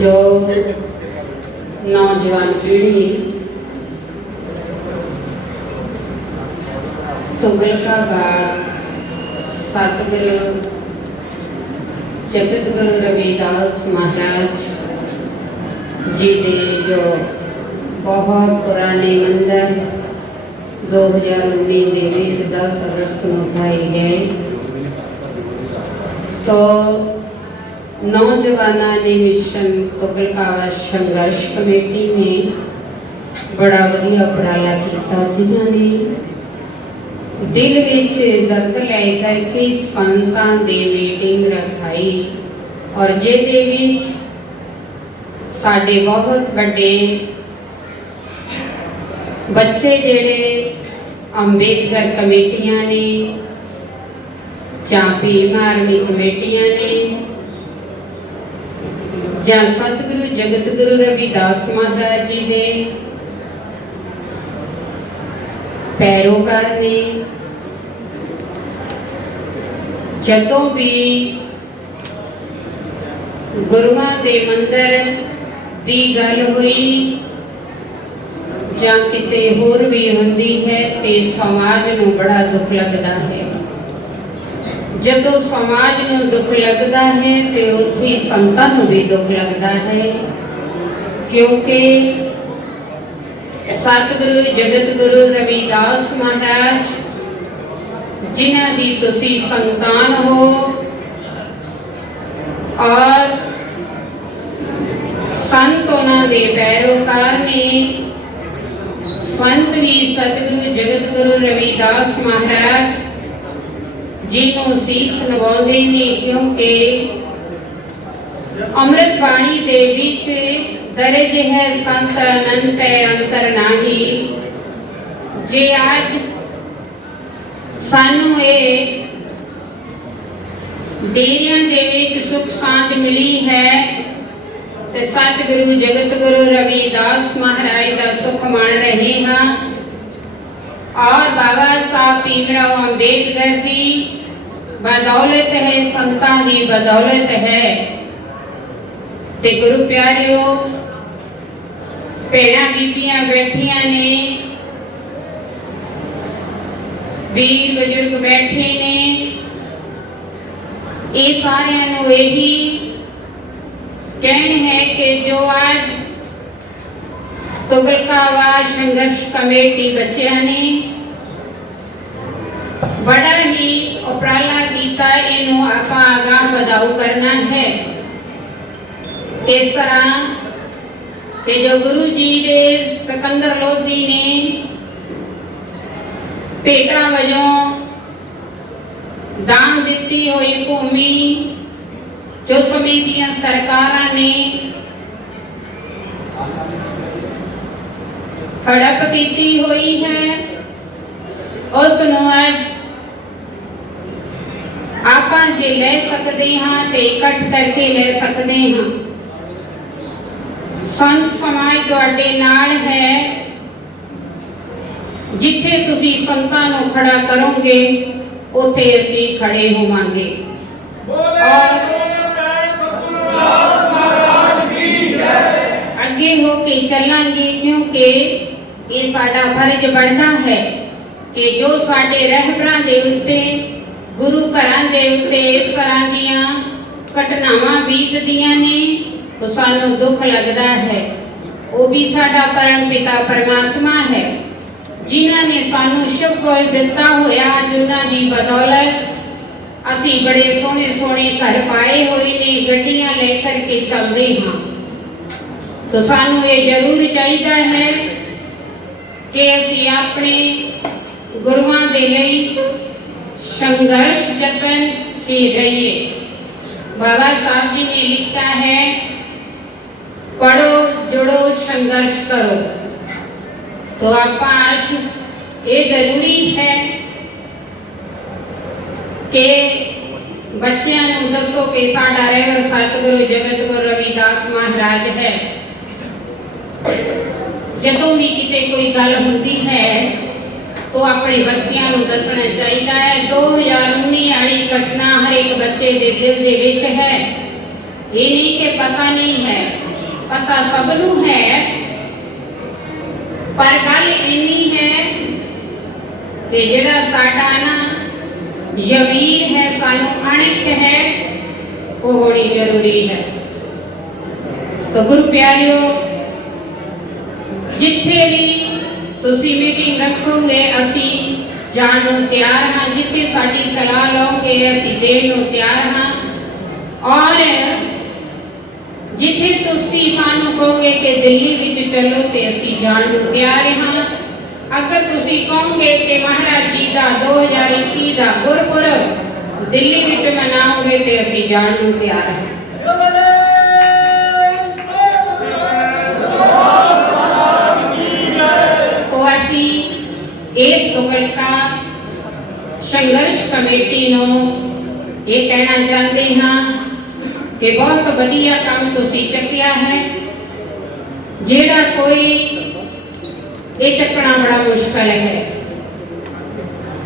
जो नौजवान पीढ़ी तुगलकाबाद सतगुरु जगत गुरु रविदास महाराज जी दे जो बहुत पुराने मंदिर 2019 ਦੇ ਵਿੱਚ 10 अगस्त ਨੂੰ उठाए गए तो नौजवानों ने मिशन तुगलकाबाद संघर्ष कमेटी ने बड़ा वधिया उपराला किया जिन्होंने दिल विच दर्द लैकर के संतां दी मीटिंग रखाई और जिहदे विच साडे बहुत बड़े बच्चे जिहड़े अंबेडकर कमेटियां ने जां भीम आर्मी कमेटियां ने जां सतगुरु जगत गुरु रविदास महाराज जी दे पैरोकार ने जदों भी गुरुआं दे मंदिर दी गल हुई जां किते होर भी हुंदी है ते समाज नूं बड़ा दुख लगता है। जदों समाज नूं दुख लगता है तो उत्थे संतां नूं भी दुख लगता है क्योंकि सतगुरु जगत गुरु रविदास महाराज जिन्हां दी तुसी संतान हो और संत उन्हां दे पैरोकार ने संत भी सतगुरु जगत गुरु रविदास महाराज जी नूं सीस नवाउंदे ने क्योंकि अमृत बाणी दे विच दर्ज है संत अनंत अंतर नाही। जे आज सानू ये डेरियां दे विच सुख शांति मिली है ते सतगुरु जगत गुरु रविदास महाराज का सुख मान रहे हैं और बाबा साहब भीमराव अंबेडकर की बदौलत है, संतां की बदौलत है। ते गुरु प्यारियो भैणां बीबियां बैठियां ने, वीर बुजुर्ग बैठे ने, ये सारियां नूं यही कहना है कि जो आज तुगलकाबाद संघर्ष कमेटी बच्चों ने बड़ा ही उपराला किया, इनू आपां आगाह वधाऊ करना है। इस तरह कि जो गुरु जी दे सिकंदर लोधी ने भेटा वजों दान दिती हुई भूमि जो समय दियां सरकारां ने हड़प की हुई है उस अज आपां जे ले सकते हाँ तो इकट्ठ करके ले सकते हाँ। संत समाज तुहाडे नाल है, जिथे तुसी संतां नूं खड़ा करोगे उथे असीं खड़े होवांगे और अगे होके चलांगे क्योंकि ये साडा फर्ज बनता है कि जो साडे रहबरां दे उत्ते गुरु घरां दे उत्ते इस तरह दीयां घटनावां बीतदियां ने तो सानू दुख लगता है। वो भी साडा परम पिता परमात्मा है जिन्हां ने सानू शुभ कोई दिता होया, जिन्हां दी बदौलत असी बड़े सोहने सोहने घर पाए हुए ने, गड्डियां लेकर के चलते हाँ। तो सानू ये जरूर चाहिए है कि असी अपने गुरुआं दे लई संघर्ष यत्नशील रहिए। बाबा साहब जी ने लिखा है, पढ़ो जुड़ो संघर्ष करो। तो आप आज ये जरूरी है कि बच्चों को दसो कि साडा रहबर सतगुरु जगत गुरु रविदास महाराज है। जदों भी किते कोई गल होंदी है तो अपने बच्चियां को दसना चाहिए है। 2019 वाली घटना हर एक बच्चे के दिल दे विच है ये नहीं कि पता नहीं है, पता सबनू है, पर गल इन्नी है कि जिहड़ा साडा ना ज़मीर है, सानू अणख है, वो होनी जरूरी है। तो गुरु प्यारियो, जिथे भी तुसी मीटिंग रखोगे असी जान नूं तैयार हाँ, जिथे साडी सलाह लओगे असी देण नूं तैयार हाँ, और जिथे तुसी सानू कहोगे कि दिल्ली विच चलो ते असी जान नूं तैयार हाँ। अगर तुसी कहोगे कि महाराज जी का 2021 का गुरपुरब दिल्ली विच मनाओगे ते असी जान नूं तैयार हैं। तो असी इस तुगलका संघर्ष कमेटी नूं ये कहना चाहते हाँ कि बहुत वधिया काम तुसी चुकिया है, जेड़ा कोई ये चकना बड़ा मुश्किल है,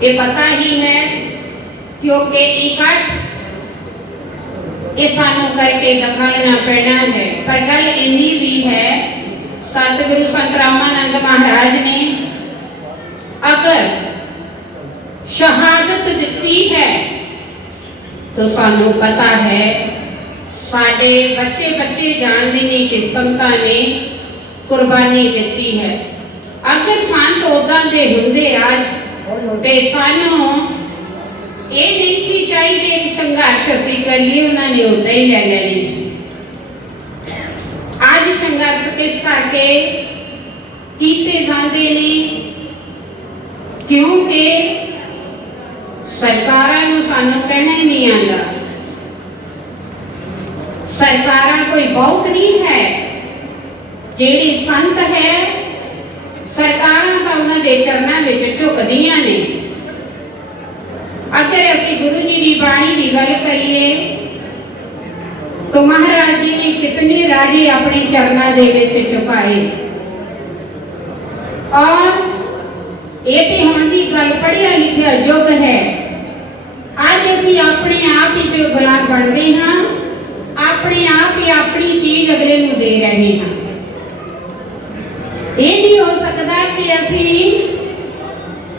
ये पता ही है, क्योंकि इकट्ठ ये सानू करके दिखाना पैना है। पर गल इन्नी भी है, सतगुरु संत रामानंद महाराज ने अगर शहादत दी है तो सानू पता है, साडे बच्चे बच्चे जानते नहीं कि संतां ने कुर्बानी दी है। अगर संत उदां दे हुंदे अज ते सानू ये नहीं सी चाहिए कि संघर्ष असी करिए, उन्होंने उदा ही ले लेनी सी। आज संघर्ष किस करके कीते जाते ने, क्योंकि सरकारां नूं सानू कहना ही नहीं आंदा। सरकारां कोई बहुत नहीं है, जेड़ी संत है सरकारां तां उन्हां दे चरनां विच झुकदियां ने। अगर असी गुरु जी की बाणी की गल करिए तो महाराज जी ने कितने राजे अपने चरनां दे विच झुकाए, और ये तो हुण दी गल पढ़िया लिखिया युग है। अज असी अपने आप ही तो गुलाम बनते हाँ, अपने आप ही अपनी चीज अगले नूं दे रहे हाँ। ये नहीं हो सकता कि असी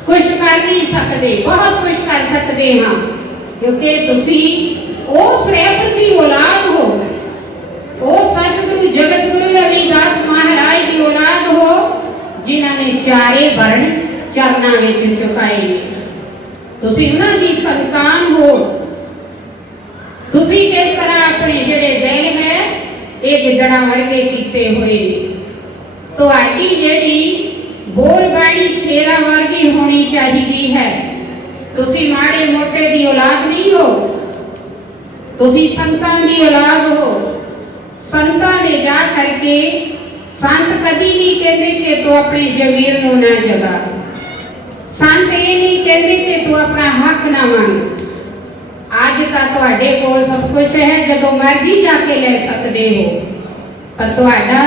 कुछ कर नहीं सकते, बहुत कुछ कर सकते हाँ, क्योंकि तुसी उस रैबर की औलाद हो, वो सतगुरु जगत गुरु रविदास महाराज की औलाद हो, जिन्होंने चारे वर्ण चरना विच झुकाए। तुसी उन्हां दी संतान हो। तुसी किस तरह अपने जिहड़े दिल है ये गिद्दड़ां वर्गे कीते हुए ने। तुहाडी जिहड़ी बोल बाणी शेरा वर्गी होनी चाहिए है। तुसी माड़े मोटे दी औलाद नहीं हो, तुसी संतां दी औलाद हो। संतां ने जा करके संत कदी नहीं कहते कि तू अपने जमीर नूं ना जगा, संत ये नहीं कहते कि तू अपना हक ना मांग। अज तक तुहाडे कोल सब कुछ है, जदों मर्जी जाके ले सकते हो, पर तुहाडा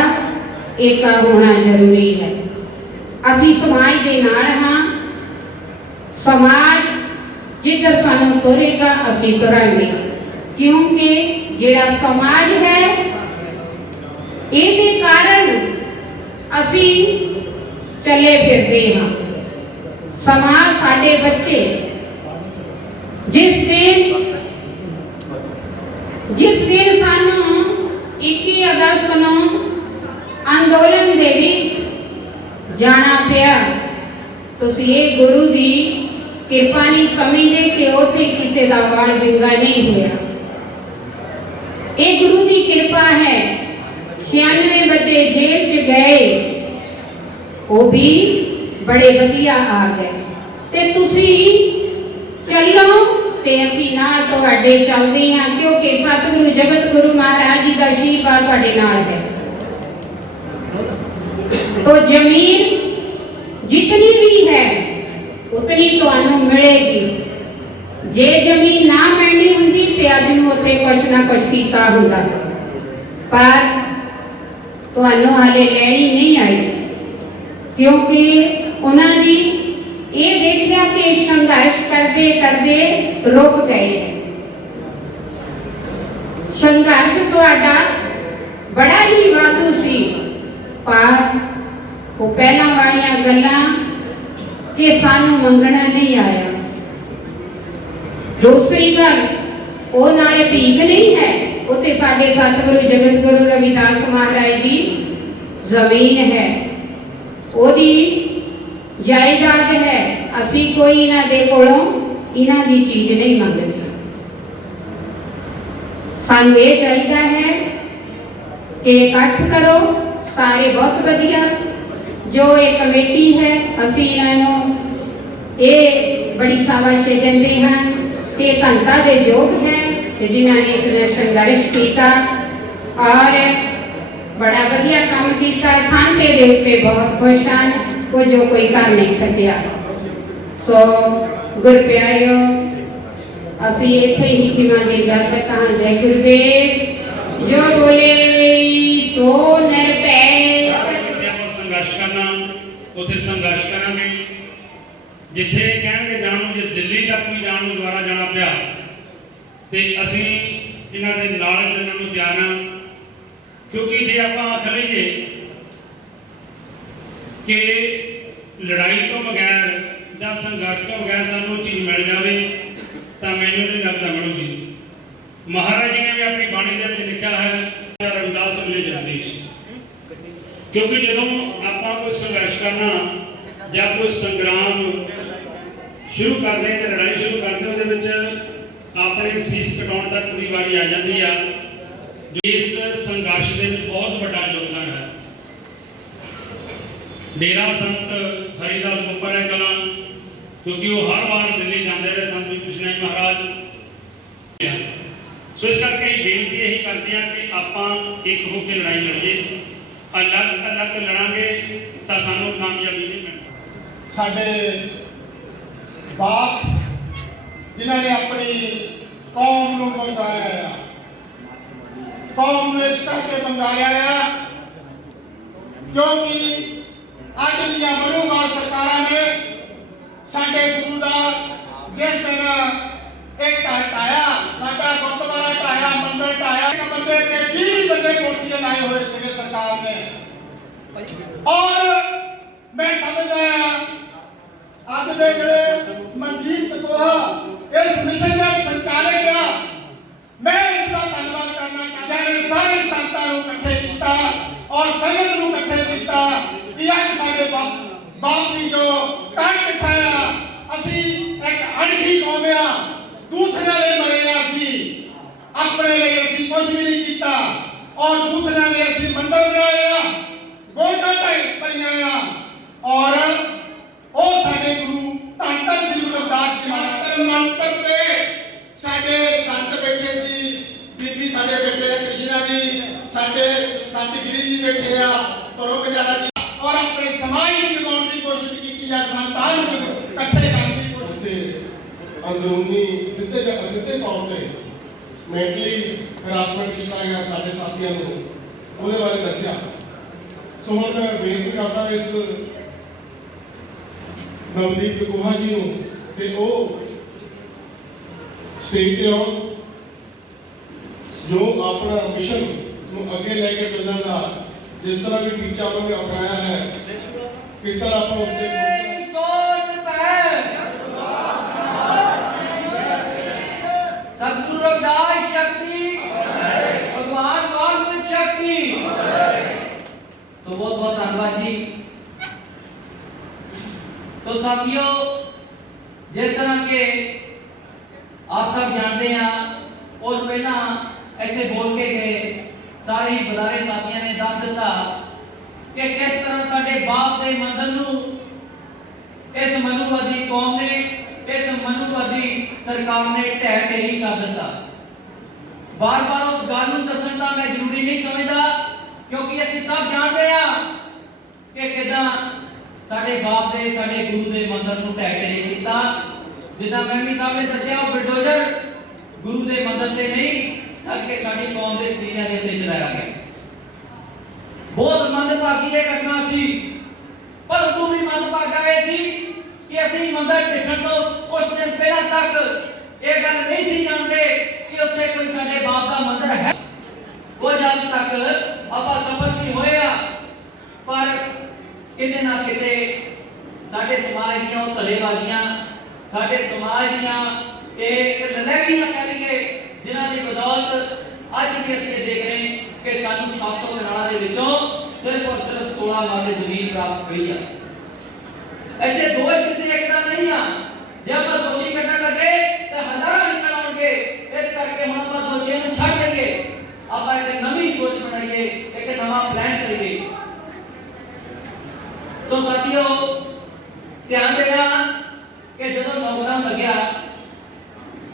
एक होना जरूरी है। असी समाज के नाल हाँ, समाज जिधर सानू तुरेगा असी तुरांगे, क्योंकि जिहड़ा समाज है इहदे कारण असी चले फिरते हाँ। समाज साडे बच्चे जिस दिन सानू 21 अगस्त नूं अंदोलन दे विच जाना पिया, तुसीं ये गुरु दी किरपा नहीं समझदे कि उत्थे किसी दा वाल विंगा नहीं होया। ये गुरु दी किरपा है। 96 बच्चे जेल च गए, वो भी बड़े वधिया आ गए। ते तुसीं चलो ते असीं नाल तुहाडे चलदे हां, क्योंकि सतगुरु जगत गुरु महाराज जी का आशीर्वाद तुहाडे नाल है। तो जमीन जितनी भी है उतनी तुहानू मिलेगी। जे जमीन ना मिलनी हुंदी ते अज नूं उत्थे कुछ ना कुछ कीता हुंदा, पर तुहानू हाले लैनी नहीं आई, क्योंकि उन्हां दी ये देखिया कि संघर्ष करते करते रुक गए। ਸੰਘਰਸ਼ ਤੁਹਾਡਾ ਬੜਾ ਹੀ ਵਾਧੂ ਸੀ, ਪਰ ਉਹ ਪਹਿਲਾਂ ਵਾਲੀਆਂ ਗੱਲਾਂ ਕਿ ਸਾਨੂੰ ਮੰਗਣਾ ਨਹੀਂ ਆਇਆ। ਦੂਸਰੀ ਗੱਲ, ਉਹ ਨਾਲੇ ਭੀਖ ਨਹੀਂ ਹੈ, ਉਹ ਤੇ ਸਾਡੇ ਸਤਿਗੁਰੂ ਜਗਤ ਗੁਰੂ ਰਵਿਦਾਸ ਮਹਾਰਾਜ ਦੀ ਜ਼ਮੀਨ ਹੈ, ਉਹਦੀ ਜਾਇਦਾਦ ਹੈ। ਅਸੀਂ ਕੋਈ ਇਹਨਾਂ ਦੇ ਕੋਲੋਂ ਇਹਨਾਂ ਦੀ ਚੀਜ਼ ਨਹੀਂ ਮੰਗਦੇ। ਸਾਨੂੰ ਇਹ ਚਾਹੀਦਾ ਹੈ ਕਿ ਇਕੱਠ ਕਰੋ ਸਾਰੇ, ਬਹੁਤ ਵਧੀਆ। ਜੋ ਇਹ ਕਮੇਟੀ ਹੈ, ਅਸੀਂ ਇਹਨਾਂ ਨੂੰ ਇਹ ਬੜੀ ਸ਼ਾਬਾਸ਼ੀ ਦਿੰਦੇ ਹਾਂ ਕਿ ਧੰਨਤਾ ਦੇ ਯੋਗ ਹੈ ਕਿ ਜਿਨ੍ਹਾਂ ਨੇ ਇਤਨਾ ਸੰਘਰਸ਼ ਕੀਤਾ ਔਰ ਬੜਾ ਵਧੀਆ ਕੰਮ ਕੀਤਾ। ਸਾਂਝੇ ਦੇ ਉੱਤੇ ਬਹੁਤ ਖੁਸ਼ ਹਨ, ਕੁਝ ਜੋ ਕੋਈ ਕਰ ਨਹੀਂ ਸਕਿਆ। ਸੋ ਗੁਰ ਪਿਆਰਿਓ, ਅਸੀਂ ਇੱਥੇ ਹੀ ਖਿਮਾਂਗੇ ਇਜਾਜ਼ਤ ਹਾਂ। ਜੈ ਗੁਰਦੇਵ। ਜੋ ਬੋਲੇ ਸੋ ਨਿਰਭੈ। ਸੰਘਰਸ਼ ਕਰਨਾ, ਉੱਥੇ ਸੰਘਰਸ਼ ਕਰਾਂਗੇ। ਜਿੱਥੇ ਕਹਿਣਗੇ ਜਾਣ ਨੂੰ, ਜੇ ਦਿੱਲੀ ਤੱਕ ਵੀ ਜਾਣ ਨੂੰ ਦੁਆਰਾ ਜਾਣਾ ਪਿਆ ਤੇ ਅਸੀਂ ਇਹਨਾਂ ਦੇ ਨਾਲ ਚੱਲਣ ਨੂੰ ਤਿਆਰ ਹਾਂ। ਕਿਉਂਕਿ ਜੇ ਆਪਾਂ ਆਖ ਲਈਏ ਕਿ ਲੜਾਈ ਤੋਂ ਬਗੈਰ ਜਾਂ ਸੰਘਰਸ਼ ਤੋਂ ਬਗੈਰ ਸਾਨੂੰ ਚੀਜ਼ ਮਿਲ ਜਾਵੇ ਤਾਂ ਮੈਨੂੰ ਨਹੀਂ ਲੱਗਦਾ ਮਿਲੂਗੀ। ਮਹਾਰਾਜ ਜੀ ਨੇ ਵੀ ਆਪਣੀ ਬਾਣੀ ਦੇ ਵਿੱਚ ਲਿਖਿਆ ਹੈ, ਰਵਿਦਾਸ ਮਿਲੇ ਜਗਦੀਸ਼। ਕਿਉਂਕਿ ਜਦੋਂ ਆਪਾਂ ਕੋਈ ਸੰਘਰਸ਼ ਕਰਨਾ ਜਾਂ ਕੋਈ ਸੰਗਰਾਮ ਸ਼ੁਰੂ ਕਰਦੇ ਤੇ ਲੜਾਈ ਸ਼ੁਰੂ ਕਰਦੇ, ਉਹਦੇ ਵਿੱਚ ਆਪਣੇ ਸੀਸ ਕਟਾਉਣ ਤੱਕ ਦੀ ਵਾਰੀ ਆ ਜਾਂਦੀ ਆ। ਇਸ ਸੰਘਰਸ਼ ਦੇ ਵਿੱਚ ਬਹੁਤ ਵੱਡਾ ਯੋਗਦਾਨ ਹੈ ਡੇਰਾ ਸੰਤ ਹਰੀਦਾਸ ਬੁੱਪਰੇ ਕਲਾਂ, ਕਿਉਂਕਿ ਉਹ ਹਰ ਵਾਰ ਦਿੱਲੀ ਜਾਂਦੇ ਰਹੇ ਸੰਤ ਕ੍ਰਿਸ਼ਨ ਮਹਾਰਾਜ। ਸੋ ਇਸ ਕਰਕੇ ਬੇਨਤੀ ਇਹੀ ਕਰਦੇ ਹਾਂ ਕਿ ਆਪਾਂ ਇੱਕ ਹੋ ਕੇ ਲੜਾਈ ਲੜੀਏ। ਅਲੱਗ ਲੜਾਂਗੇ ਤਾਂ ਸਾਨੂੰ ਕਾਮਯਾਬੀ ਨਹੀਂ ਮਿਲਣੀ। ਸਾਡੇ ਬਾਪ ਜਿਨ੍ਹਾਂ ਨੇ ਆਪਣੀ ਕੌਮ ਨੂੰ ਮੰਗਾਇਆ ਆ, ਕੌਮ ਨੂੰ ਇਸ ਕਰਕੇ ਮੰਗਾਇਆ ਆ ਕਿਉਂਕਿ ਅੱਜ ਦੀਆਂ ਮਨੂਬਾਦ ਸਰਕਾਰਾਂ ਨੇ ਸਾਡੇ ਗੁਰੂ ਦਾ ਜਿਸ ਦਿਨ ਇਹ ਢਾਇਆ, ਸਾਡਾ ਗੁਰਦੁਆਰਾ ਢਾਇਆ, ਮੰਦਿਰ ਢਾਇਆ, ਇੱਕ ਬੰਦੇ ਤੇ 20 ਬੰਦੇ ਕੁਰਸੀਆਂ ਲਾਏ ਹੋਏ ਸੀਗੇ ਸਰਕਾਰ ਨੇ। ਔਰ ਮੈਂ ਸਮਝਦਾ ਅੱਜ ਦੇ ਜਿਹੜੇ ਮਨਦੀਪ ਤਕੋਹਾ ਇਸ ਮਿਸ਼ਨ ਦੇ ਸੰਚਾਲਕ ਆ, ਮੈਂ ਇਸ ਦਾ ਧੰਨਵਾਦ ਕਰਨਾ ਚਾਹੁੰਦਾ ਹਾਂ। ਸਾਰੇ ਸੰਤਾਂ ਨੂੰ ਇਕੱਠੇ ਕੀਤਾ ਔਰ ਸੰਗਤ ਨੂੰ ਇਕੱਠੇ ਕੀਤਾ ਕਿ ਅੱਜ ਸਾਡੇ ਬਾਪ ਦੀ ਜੋ ਕੰਨ ਬਿਠਾਇਆ, ਅਸੀਂ ਇੱਕ ਅਣਖੀ ਕੌਮ ਆ, ਦੂਸਰਿਆਂ ਦੇ ਮਰੇ ਆ, ਅਸੀਂ ਆਪਣੇ ਲਈ ਅਸੀਂ ਕੁਝ ਵੀ ਨਹੀਂ ਕੀਤਾ ਔਰ ਦੂਸਰਿਆਂ ਲਈ ਅਸੀਂ ਮੰਦਰ ਬਣਾਏ ਆ, ਗੋਲਕਾਂ ਭਰੀਆਂ ਆ। ਔਰ ਉਹ ਸਾਡੇ ਗੁਰੂ ਧੰਨ ਧੰਨ ਸ੍ਰੀ ਗੁਰੂ ਰਵਿਦਾਸ ਜੀ ਮੰਤਰ ਤੇ ਸਾਡੇ ਸੰਤ ਬੈਠੇ ਸੀ, ਬੀਬੀ ਸਾਡੇ ਬੈਠੇ ਆ, ਕ੍ਰਿਸ਼ਨਾ ਜੀ ਸਾਡੇ ਸੰਤ ਗਿਰੀ ਜੀ ਬੈਠੇ ਆ, ਪਰੋ ਗੁਜਾਰਾ ਜੀ, ਔਰ ਆਪਣੇ ਸਮਾਜ ਨੂੰ ਜਗਾਉਣ ਦੀ ਕੋਸ਼ਿਸ਼ ਕੀਤੀ ਆ, ਸੰਤਾਂ ਨੂੰ ਇਕੱਠੇ ਕਰਨ ਦੀ ਕੋਸ਼ਿਸ਼ ਤੇ ਅੰਦਰੂਨੀ ਸਿੱਧੇ ਤੌਰ ਤੇ ਮੈਂਟਲੀ ਹਰਾਸਮੈਂਟ ਕੀਤਾ ਗਿਆ ਸਾਡੇ ਸਾਥੀਆਂ ਨੂੰ, ਉਹਦੇ ਬਾਰੇ ਦੱਸਿਆ। ਸੋ ਹੁਣ ਮੈਂ ਬੇਨਤੀ ਕਰਦਾ ਇਸ ਨਵਦੀਪ ਤਕੋਹਾ ਜੀ ਨੂੰ ਕਿ ਉਹ ਸਟੇਜ ਤੇ ਆਉਣ, ਜੋ ਆਪਣਾ ਮਿਸ਼ਨ ਨੂੰ ਅੱਗੇ ਲੈ ਕੇ ਚੱਲਣ ਦਾ ਜਿਸ ਤਰ੍ਹਾਂ ਵੀ ਟੀਚਾ ਉਹਨਾਂ ਨੇ ਅਪਣਾਇਆ ਹੈ, ਕਿਸ ਤਰ੍ਹਾਂ ਆਪਾਂ ਉਸ ਤੇ सतगुरु रविदास शक्ति, भगवान वाल्मीकि शक्ति। तो बहुत बहुत धन्यवाद जी। तो साथियों, जिस तरह के आप सब जानते हैं और पहला ऐसे बोल के गए सारे ही बुलारे साथियों ने दस दिता कि किस तरह साडे बाप दे मंदिर नूं इस मनुवादी कौम ने, इस मनुवादी सरकार ने ढह ढेरी कर दिता। बार बार उस गल नूं दसण दा मैं जरूरी नहीं समझदा, क्योंकि असीं सब जानते हैं कि किदां साडे बाप दे, साडे गुरु दे मंदिर नूं ढह ढेरी कीता। जिद्दां मैमी साहब ने दस्सिया, बुलडोजर गुरु दे मंदिर ते नहीं ताकि साडी कौम दे सीनियां दे उत्ते चलाया गया। बहुत मंदभागी ये घटना सी, पर उदों भी मंदभागा ये सी कि असीं मंदिर ढिठण तो कुछ दिन पहला तक ये गल नहीं सी जानते कि उत्थे कोई साडे बाप दा मंदिर है ਕਰਕੇ ਅਸੀਂ ਇਹ ਦੇਖ ਰਹੇ ਹਾਂ ਕਿ ਸਾਨੂੰ 700 ਕਨਾਲਾਂ ਦੇ ਵਿੱਚੋਂ ਸਿਰਫ ਔਰ ਸਿਰਫ 16 ਮਰਲੇ ਜ਼ਮੀਨ ਪ੍ਰਾਪਤ ਹੋਈ ਆ। ਇੱਥੇ ਦੋਸ਼ ਕਿਸੇ ਇੱਕ ਦਾ ਨਹੀਂ ਆ। ਜੇ ਆਪਾਂ ਦੋਸ਼ੀ ਕੱਢਣ ਲੱਗੇ ਤਾਂ ਹਜ਼ਾਰਾਂ ਨਿਕਲ ਆਉਣਗੇ। ਇਸ ਕਰਕੇ ਹੁਣ ਆਪਾਂ ਦੋਸ਼ੀਆਂ ਨੂੰ ਛੱਡ ਦਈਏ, ਆਪਾਂ ਇੱਕ ਨਵੀਂ ਸੋਚ ਬਣਾਈਏ, ਇੱਕ ਨਵਾਂ ਪਲਾਨ ਕਰੀਏ। ਸੋ ਸਾਥੀਓ, ਧਿਆਨ ਦੇਣਾ ਕਿ ਜਦੋਂ ਲਾਕਡਾਊਨ ਲੱਗਿਆ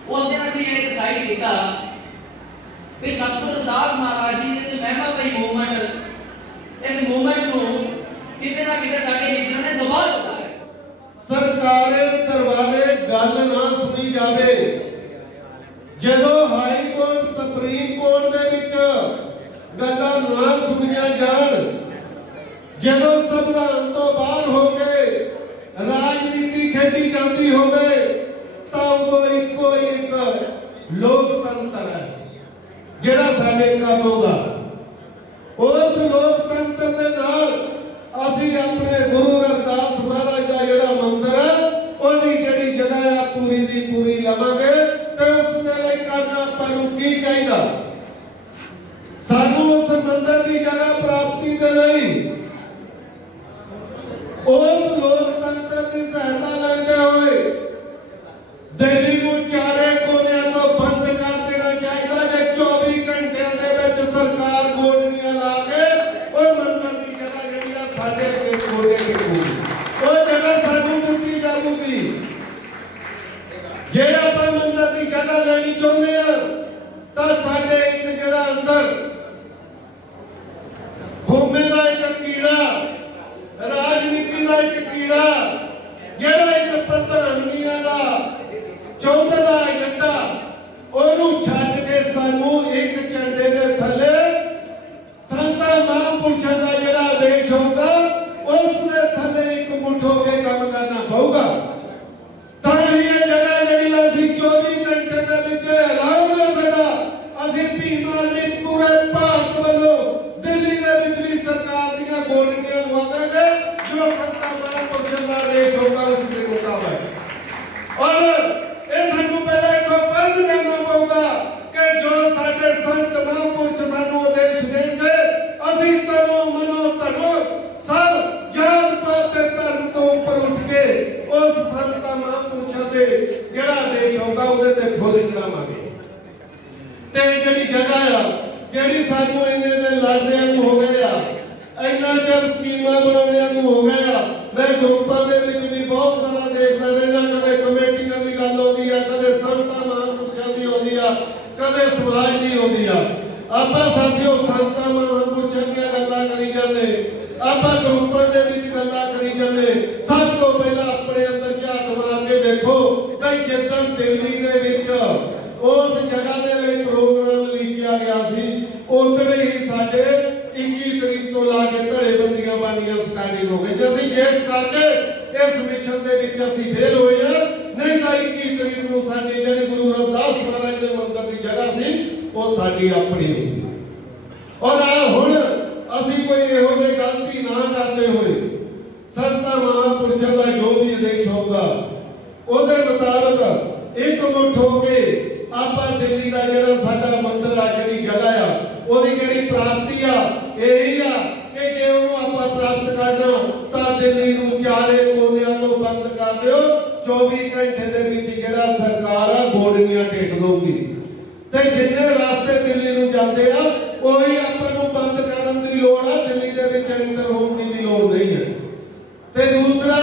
ਉਸ ਦਿਨ ਅਸੀਂ ਇਹ ਡਿਸਾਈਡ ਕੀਤਾ ਕਿ ਸਤਿਗੁਰੂ ਰਵਿਦਾਸ ਮਹਾਰਾਜ ਜੀ ਇਸ ਮਹਿਮਾ ਪਈ ਮੂਵਮੈਂਟ, ਇਸ ਮੂਵਮੈਂਟ ਨੂੰ ਕਿਤੇ ਨਾ ਕਿਤੇ ਸਾਡੇ ਲੀਡਰਾਂ ਨੇ ਦਬਾ ਦਿੱਤਾ ਹੈ। ਸਰਕਾਰੇ ਦਰਬਾਰੇ ਗੱਲ ਨਾ ਸੁਣੀ ਜਾਵੇ। ਜਦੋਂ ਹਾਈ ਕੋਰਟ ਸੁਪਰੀਮ ਕੋਰਟ ਦੇ ਵਿੱਚ ਗੱਲਾਂ ਨਾ ਸੁਣੀਆਂ ਜਾਣ, ਜਦੋਂ ਸੰਵਿਧਾਨ ਤੋਂ ਬਾਹਰ ਹੋ ਕੇ ਰਾਜਨੀਤੀ ਖੇਡੀ ਜਾਂਦੀ ਹੋਵੇ, ਤਾਂ ਉਦੋਂ ਇੱਕੋ ਇੱਕ ਲੋਕਤੰਤਰ ਹੈ ਜਿਹੜਾ ਸਾਡੇ ਕੰਮ ਆਉਂਦਾ। ਉਸ ਲੋਕਤੰਤਰ ਦੇ ਨਾਲ ਅਸੀਂ ਆਪਣੇ ਗੁਰੂ ਰਵਿਦਾਸ ਮਹਾਰਾਜ ਦਾ ਜਿਹੜਾ ਮੰਦਿਰ ਹੈ, ਉਹਦੀ ਜਿਹੜੀ ਜਗ੍ਹਾ ਹੈ ਪੂਰੀ ਦੀ ਪੂਰੀ ਲਵਾਂਗੇ। ਤੇ ਉਸ ਦੇ ਲਈ ਕਰਨਾ ਆਪਾਂ ਨੂੰ ਕੀ ਚਾਹੀਦਾ? ਸਾਨੂੰ ਉਸ ਮੰਦਿਰ ਦੀ ਜਗ੍ਹਾ ਪ੍ਰਾਪਤੀ ਦੇ ਲਈ ਉਸ ਲੋਕਤੰਤਰ ਦੀ ਸਹਾਇਤਾ ਲੈਂਦੇ ਹੋਏ ਦਿੱਲੀ ਨੂੰ ਚਾਰੇ ਕੋਨਿਆਂ ਤੋਂ ਬੰਦ ਕਰ ਦੇਣਾ ਚਾਹੀਦਾ। ਜੇ 24 ਘੰਟਿਆਂ ਦੇ ਵਿੱਚ ਸਰਕਾਰ ਗੋਡਨੀਆਂ ਲਾ ਕੇ ਉਹ ਮੰਦਿਰ ਦੀ ਜਗ੍ਹਾ ਜਿਹੜੀ ਆ ਸਾਡੇ ਅੱਗੇ ਗੋਡੇ ਟੇਕੂਗੀ, ਉਹ ਜਗ੍ਹਾ ਸਾਨੂੰ ਦਿੱਤੀ ਜਾਊਗੀ। ਜੇ ਆਪਾਂ ਮੰਦਿਰ ਦੀ ਜਗ੍ਹਾ ਲੈਣੀ ਚਾਹੁੰਦੇ ਆ ਤਾਂ ਸਾਡੇ ਇੱਕ ਜਿਹੜਾ ਅੰਦਰ ਹੋਮੇ ਦਾ ਇੱਕ ਕੀੜਾ, ਰਾਜਨੀਤੀ ਦਾ ਇੱਕ ਕੀੜਾ, ਜਿਹੜਾ ਇੱਕ ਪ੍ਰਧਾਨਗੀਆਂ ਦਾ ਚੌਧਰ ਦਾ ਏਜੰਡਾ, ਉਹਨੂੰ ਛੱਡ ਕੇ ਸਾਨੂੰ ਇੱਕ ਝੰਡੇ ਦੇ ਥੱਲੇ ਸੰਤਾਂ ਮਹਾਂਪੁਰਸ਼ਾਂ ਦਾ ਜਿਹੜਾ ਆਦੇਸ਼ ਹੋਊਗਾ ਉਸ ਦੇ ਥੱਲੇ ਇੱਕ ਮੁੱਠ ਹੋ ਕੇ ਕੰਮ ਕਰਨਾ ਪਊਗਾ। ਤਾਂ ਇਹ ਜਗ੍ਹਾ ਜਿਹੜੀ ਅਸੀਂ 24 ਘੰਟੇ ਦੇ ਵਿੱਚ ਐਲਾਨ ਕਰ ਸਕਦਾ, ਅਸੀਂ ਭੀਮ ਆਰਮੀ ਪੂਰੇ ਭਾਰਤ ਵੱਲੋਂ ਦਿੱਲੀ ਦੇ ਵਿੱਚ ਵੀ ਸਰਕਾਰ ਦੀਆਂ ਗੋਲੀਆਂ ਲਵਾਵਾਂਗੇ ਜੋ ਸੰਤਾਂ ਮਹਾਂਪੁਰਸ਼ਾਂ ਦਾ ਆਦੇਸ਼ ਹੋਊਗਾ ਉਸ ਦੇ ਮੁਤਾਬਕ। ਔਰ ਇਹ ਸਾਨੂੰ ਪਹਿਲਾਂ ਇੱਥੋਂ ਬੰਦ ਕਰਨਾ ਪਊਗਾ ਕਿ ਜੋ ਸਾਡੇ ਸੰਤ ਮਹਾਂਪੁਰਸ਼ ਸਾਨੂੰ ਆਦੇਸ਼ ਦੇਣਗੇ, ਅਸੀਂ ਤਨੋਂ ਮਨੋਂ ਧਨੋਂ ਸਭ ਜਾਤ ਪਾਤ ਤੇ ਧਰਮ ਤੋਂ ਉੱਪਰ ਉੱਠ ਕੇ ਉਸ ਸੰਤਾਂ ਮਹਾਂਪੁਰਸ਼ਾਂ ਦੇ ਜਿਹੜਾ ਆਦੇਸ਼ ਹੋਊਗਾ ਉਹਦੇ ਤੇ ਫੁੱਲ ਚੜਾਵਾਂਗੇ। ਤੇ ਜਿਹੜੀ ਜਗ੍ਹਾ ਆ ਜਿਹੜੀ ਸਾਨੂੰ ਇੰਨੇ ਦਿਨ ਲੜਦਿਆਂ ਨੂੰ ਹੋ ਗਏ ਆ, ਇੰਨਾ ਚਿਰ ਸਕੀਮਾਂ ਬਣਾਉਣਿਆਂ ਨੂੰ ਹੋ ਗਏ ਆ, ਮੈਂ ਗਰੁੱਪਾਂ ਦੇ ਵਿੱਚ ਵੀ ਬਹੁਤ ਸਾਰਾ ਦੇਖਦਾ ਰਹਿਣਾ, ਕਦੇ ਕਮੇਟੀਆਂ ਦੀ ਗੱਲ ਆਉਂਦੀ ਆ, ਕਦੇ ਸੰਤਾਂ ਮਹਾਂਪੁਰਸ਼ਾਂ ਦੀ ਆਉਂਦੀ ਆ, ਕਦੇ ਸਮਾਜ ਦੀ ਆਉਂਦੀ ਆ। ਆਪਾਂ ਸਾਥੀਓ ਸੰਤਾਂ ਮਹਾਂਪੁਰਸ਼ਾਂ ਦੀਆਂ ਗੱਲਾਂ ਕਰੀ ਜਾਂਦੇ, ਆਪਾਂ ਗਰੁੱਪਾਂ ਦੇ ਵਿੱਚ ਗੱਲਾਂ ਕਰੀ ਜਾਂਦੇ। ਸਭ ਤੋਂ ਪਹਿਲਾਂ ਆਪਣੇ ਅੰਦਰ ਝਾਤ ਮਾਰ ਕੇ ਦੇਖੋ ਕਿ ਜਿੱਦਣ ਦਿੱਲੀ ਦੇ ਵਿੱਚ ਉਸ ਜਗ੍ਹਾ ਦੇ ਲਈ ਪ੍ਰੋਗਰਾਮ ਲਿਖਿਆ ਗਿਆ ਸੀ, ਉਦੋਂ ਹੀ ਸਾਡੇ 21 ਤਰੀਕ ਤੋਂ ਲਾ ਕੇ ਧੜੇਬੰਦੀਆਂ ਬਣਨੀਆਂ ਸਟਾਰਟਿੰਗ ਹੋ ਗਈ। ਜੇ ਅਸੀਂ ਇਸ ਕਰਕੇ ਇਸ ਮਿਸ਼ਨ ਦੇ ਵਿੱਚ ਅਸੀਂ ਫੇਲ ਹੋਏ ਆ, ਨਹੀਂ ਤਾਂ 21 ਤਰੀਕ ਨੂੰ ਸਾਡੀ ਜਿਹੜੀ ਗੁਰੂ ਰਵਿਦਾਸ ਮਹਾਰਾਜ ਦੇ ਮੰਦਿਰ ਦੀ ਜਗ੍ਹਾ ਸੀ ਉਹ ਸਾਡੀ ਆਪਣੀ ਹੁੰਦੀ। ਔਰ ਹੁਣ ਅਸੀਂ ਕੋਈ ਇਹੋ ਜਿਹੀ ਗਲਤੀ ਨਾ ਕਰਦੇ ਹੋਏ ਸੰਤਾਂ ਮਹਾਂਪੁਰਸ਼ਾਂ ਦਾ ਜੋ ਵੀ ਆਦੇਸ਼ ਹੋਊਗਾ ਉਹਦੇ ਮੁਤਾਬਕ ਇੱਕ ਮੁੱਠ ਹੋ ਕੇ ਆਪਾਂ ਦਿੱਲੀ ਦਾ ਜਿਹੜਾ ਸਾਡਾ ਮੰਦਿਰ ਆ, ਜਿਹੜੀ ਜਗ੍ਹਾ ਆ, ਉਹਦੀ ਜਿਹੜੀ ਪ੍ਰਾਪਤੀ ਆ, ਇਹੀ ਆ ਕਿ ਜੇ ਉਹਨੂੰ ਆਪਾਂ ਪ੍ਰਾਪਤ ਕਰਨਾ ਤਾਂ ਦਿੱਲੀ ਨੂੰ ਚਾਰੇ ਕੋਨਿਆਂ ਤੋਂ ਬੰਦ ਕਰ ਦਿਓ। 24 ਘੰਟੇ ਦੇ ਵਿੱਚ ਜਿਹੜਾ ਸਰਕਾਰ ਆ ਗੋਡਨੀਆਂ ਟੇਕ ਦਊਗੀ ਤੇ ਜਿੰਨੇ ਰਾਸਤੇ ਦਿੱਲੀ ਨੂੰ ਜਾਂਦੇ ਆ ਉਹੀ ਆਪਾਂ ਨੂੰ ਬੰਦ ਕਰਨ ਦੀ ਲੋੜ ਆ। ਦਿੱਲੀ ਦੇ ਵਿੱਚ ਐਂਟਰ ਹੋਣ ਦੀ ਵੀ ਲੋੜ ਨਹੀਂ ਹੈ। ਤੇ ਦੂਸਰਾ,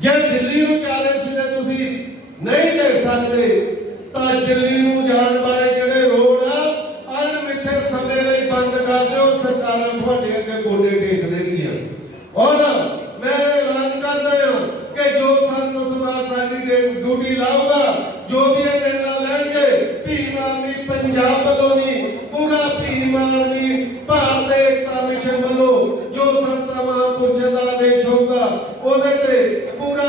ਜੇ ਦਿੱਲੀ ਨੂੰ ਚਾਰੇ ਸਿਰੇ ਤੁਸੀਂ ਨਹੀਂ ਦੇ ਸਕਦੇ ਤਾਂ ਦਿੱਲੀ ਨੂੰ ਜਾਣ ਵਾਲੇ ਜਿਹੜੇ ਰੋਡ ਆ ਅਣਮਿੱਥੇ ਸਮੇਂ ਲਈ ਬੰਦ ਕਰ ਦਿਓ। ਸਰਕਾਰਾਂ ਤੁਹਾਡੇ ਅੱਗੇ ਗੋਡੇ ਟੇਕ ਦੇਣਗੀਆਂ। ਔਰ ਮੈਂ ਐਲਾਨ ਕਰਦਾ ਹਾਂ ਕਿ ਜੋ ਸੰਤ ਸਮਾਜ ਸਾਡੀ ਡਿਊਟੀ ਲਾਊਗਾ, ਜੋ ਵੀ ਇਹ ਨਿਰਣਾ ਲੈਣਗੇ, ਭੀਮ ਆਰਮੀ ਪੰਜਾਬ ਵੱਲੋਂ ਨਹੀਂ, ਪੂਰਾ ਭੀਮ ਆਰਮੀ ਭਾਰਤ ਏਕਤਾ ਮਿਸ਼ਨ ਵੱਲੋਂ ਜੋ ਸੰਤਾਂ ਮਹਾਂਪੁਰਸ਼ਾਂ ਦਾ ਆਦੇਸ਼ ਹੋਊਗਾ ਉਹਦੇ ਤੇ ਪੂਰਾ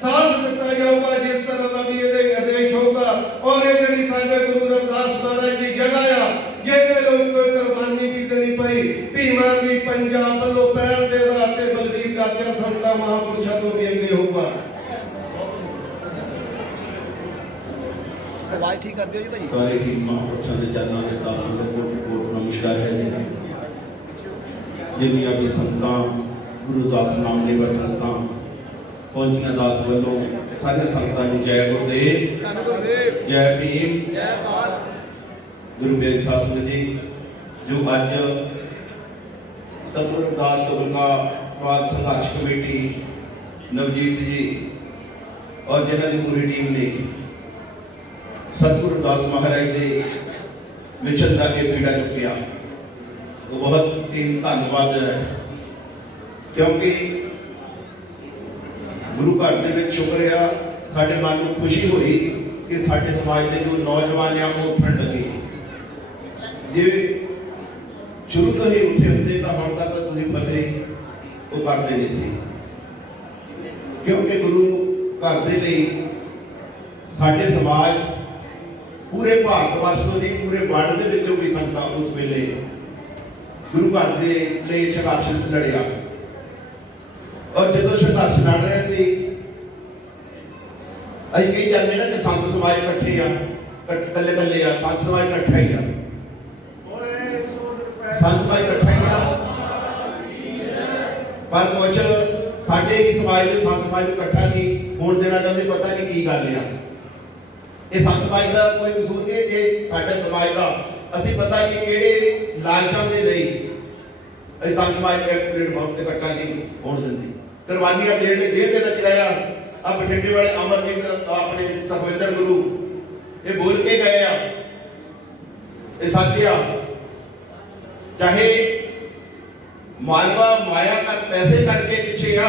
ਸਾਥ ਦਿੱਤਾ ਜਾਊਗਾ ਜਿਸ ਤਰ੍ਹਾਂ ਦਾ ਵੀ ਇਹਦੇ ਆਦੇਸ਼ ਹੋਊਗਾ। ਔਰ ਇਹ ਜਿਹੜੀ ਸਾਡੇ ਗੁਰੂ ਰਵਿਦਾਸ ਮਹਾਰਾਜ ਦੀ ਜਗ੍ਹਾ ਆ, ਜਿਹਦੇ ਲਈ ਕੋਈ ਕੁਰਬਾਨੀ ਵੀ ਦੇਣੀ ਪਈ, ਭੀਮ ਆਰਮੀ ਪੰਜਾਬ ਵੱਲੋਂ ਪਹਿਲ ਦੇ ਆਧਾਰ ਤੇ ਬਲਬੀਰ ਗਾਚਾ ਸੰਤਾਂ ਮਹਾਂਪੁਰਸ਼ਾਂ ਤੋਂ ਵੀ ਅੱਗੇ ਹੋਊਗਾ। ਆਵਾਜ਼ ਠੀਕ ਕਰ ਦਿਓ ਜੀ ਭਾਜੀ। ਸਾਰੇ ਹੀ ਮਹਾਂਪੁਰਸ਼ਾਂ ਦੇ ਚਰਨਾਂ ਦੇ ਦਾਸ ਨੂੰ ਕੋਟ ਨਮਸਕਾਰ ਹੈ ਜੀ। ਜਿੰਨੀਆਂ ਵੀ ਸੰਗਤਾਂ ਗੁਰੂ ਦਾਸ ਨਾਮ ਲੇਵਰ ਸੰਗਤਾਂ ਪਹੁੰਚੀਆਂ ਦਾਸ ਵੱਲੋਂ ਸਾਰੇ ਸੰਗਤਾਂ ਨੂੰ ਜੈ ਗੁਰਦੇਵ, ਜੈ ਭੀਮ, ਜੈ ਭਾਰਤ। ਗੁਰੂ ਬੇਗ ਸਾਹਿਬ ਜੀ ਜੋ ਅੱਜ ਸਤਿਗੁਰੂ ਦਾਸ ਤੁਗਲਕਾਬਾਦ ਸੰਘਰਸ਼ ਕਮੇਟੀ ਨਵਜੀਤ ਜੀ ਔਰ ਜਿਨ੍ਹਾਂ ਦੀ ਪੂਰੀ ਟੀਮ ਨੇ ਸਤਿਗੁਰੂ ਦਾਸ ਮਹਾਰਾਜ ਦੇ ਮਿਸ਼ਨ ਦਾ ਇਹ ਪੀੜਾ ਚੁੱਕਿਆ, ਉਹ ਬਹੁਤ ਹੀ ਧੰਨਵਾਦ ਹੈ। ਕਿਉਂਕਿ ਗੁਰੂ ਘਰ ਦੇ ਵਿੱਚ ਸ਼ੁਕਰ ਆ, ਸਾਡੇ ਮਨ ਨੂੰ ਖੁਸ਼ੀ ਹੋਈ ਕਿ ਸਾਡੇ ਸਮਾਜ ਦੇ ਜੋ ਨੌਜਵਾਨ ਆ ਉਹ ਉੱਠਣ ਲੱਗੇ। ਜੇ ਸ਼ੁਰੂ ਤੋਂ ਹੀ ਉੱਠੇ ਹੁੰਦੇ ਤਾਂ ਹੁਣ ਤੱਕ ਤੁਸੀਂ ਫਤਿਹ ਉਹ ਕਰਦੇ ਨਹੀਂ ਸੀ, ਕਿਉਂਕਿ ਗੁਰੂ ਘਰ ਦੇ ਲਈ ਸਾਡੇ ਸਮਾਜ ਪੂਰੇ ਭਾਰਤ ਵਰਸ਼ ਤੋਂ ਨਹੀਂ, ਪੂਰੇ ਵਰਲਡ ਦੇ ਵਿੱਚੋਂ ਵੀ ਸੰਗਤਾਂ ਉਸ ਵੇਲੇ ਗੁਰੂ ਘਰ ਦੇ ਲਈ ਸੰਘਰਸ਼ ਲੜਿਆ। ਔਰ ਜਦੋਂ ਸੰਘਰਸ਼ ਲੜ ਰਹੇ ਸੀ, ਅਸੀਂ ਕਹੀ ਜਾਂਦੇ ਨਾ ਕਿ ਸੰਤ ਸਮਾਜ ਇਕੱਠੇ ਆ, ਇਕੱਲੇ ਇਕੱਲੇ ਆ, ਸੰਤ ਸਮਾਜ ਇਕੱਠਾ ਹੀ ਆ, ਸੰਤ ਸਮਾਜ ਇਕੱਠਾ ਹੀ ਆ। ਪਰ ਕੁਛ ਸਾਡੇ ਹੀ ਸਮਾਜ ਦੇ ਸੰਤ ਸਮਾਜ ਨੂੰ ਇਕੱਠਾ ਨਹੀਂ ਹੋਣ ਦੇਣਾ ਚਾਹੁੰਦੇ, ਪਤਾ ਨਹੀਂ ਕੀ ਗੱਲ ਆ। ਇਹ ਸੰਤ ਸਮਾਜ ਦਾ ਕੋਈ ਕਸੂਰ ਨਹੀਂ, ਇਹ ਸਾਡੇ ਸਮਾਜ ਦਾ, ਅਸੀਂ ਪਤਾ ਨਹੀਂ ਕਿਹੜੇ ਲਾਲਚਾਂ ਦੇ ਲਈ ਅਸੀਂ ਸੰਤ ਸਮਾਜ ਦੇ ਪਲੇਟਫਾਰਮ ਤੇ ਇਕੱਠਾ ਨਹੀਂ ਹੋਣ ਦਿੰਦੇ। ਕੁਰਬਾਨੀਆਂ ਦੇਣ ਲਈ ਜੇਲ੍ਹ ਦੇ ਵਿੱਚ ਗਏ ਆ ਬਠਿੰਡੇ ਵਾਲੇ ਅਮਰਜੀਤ ਆਪਣੇ ਸੁਖਵਿੰਦਰ ਗੁਰੂ ਇਹ ਬੋਲ ਕੇ ਗਏ ਆ, ਇਹ ਸੱਚ ਆ। ਚਾਹੇ ਮਾਲਵਾ ਮਾਇਆ ਕਰ ਪੈਸੇ ਕਰਕੇ ਪਿੱਛੇ ਆ,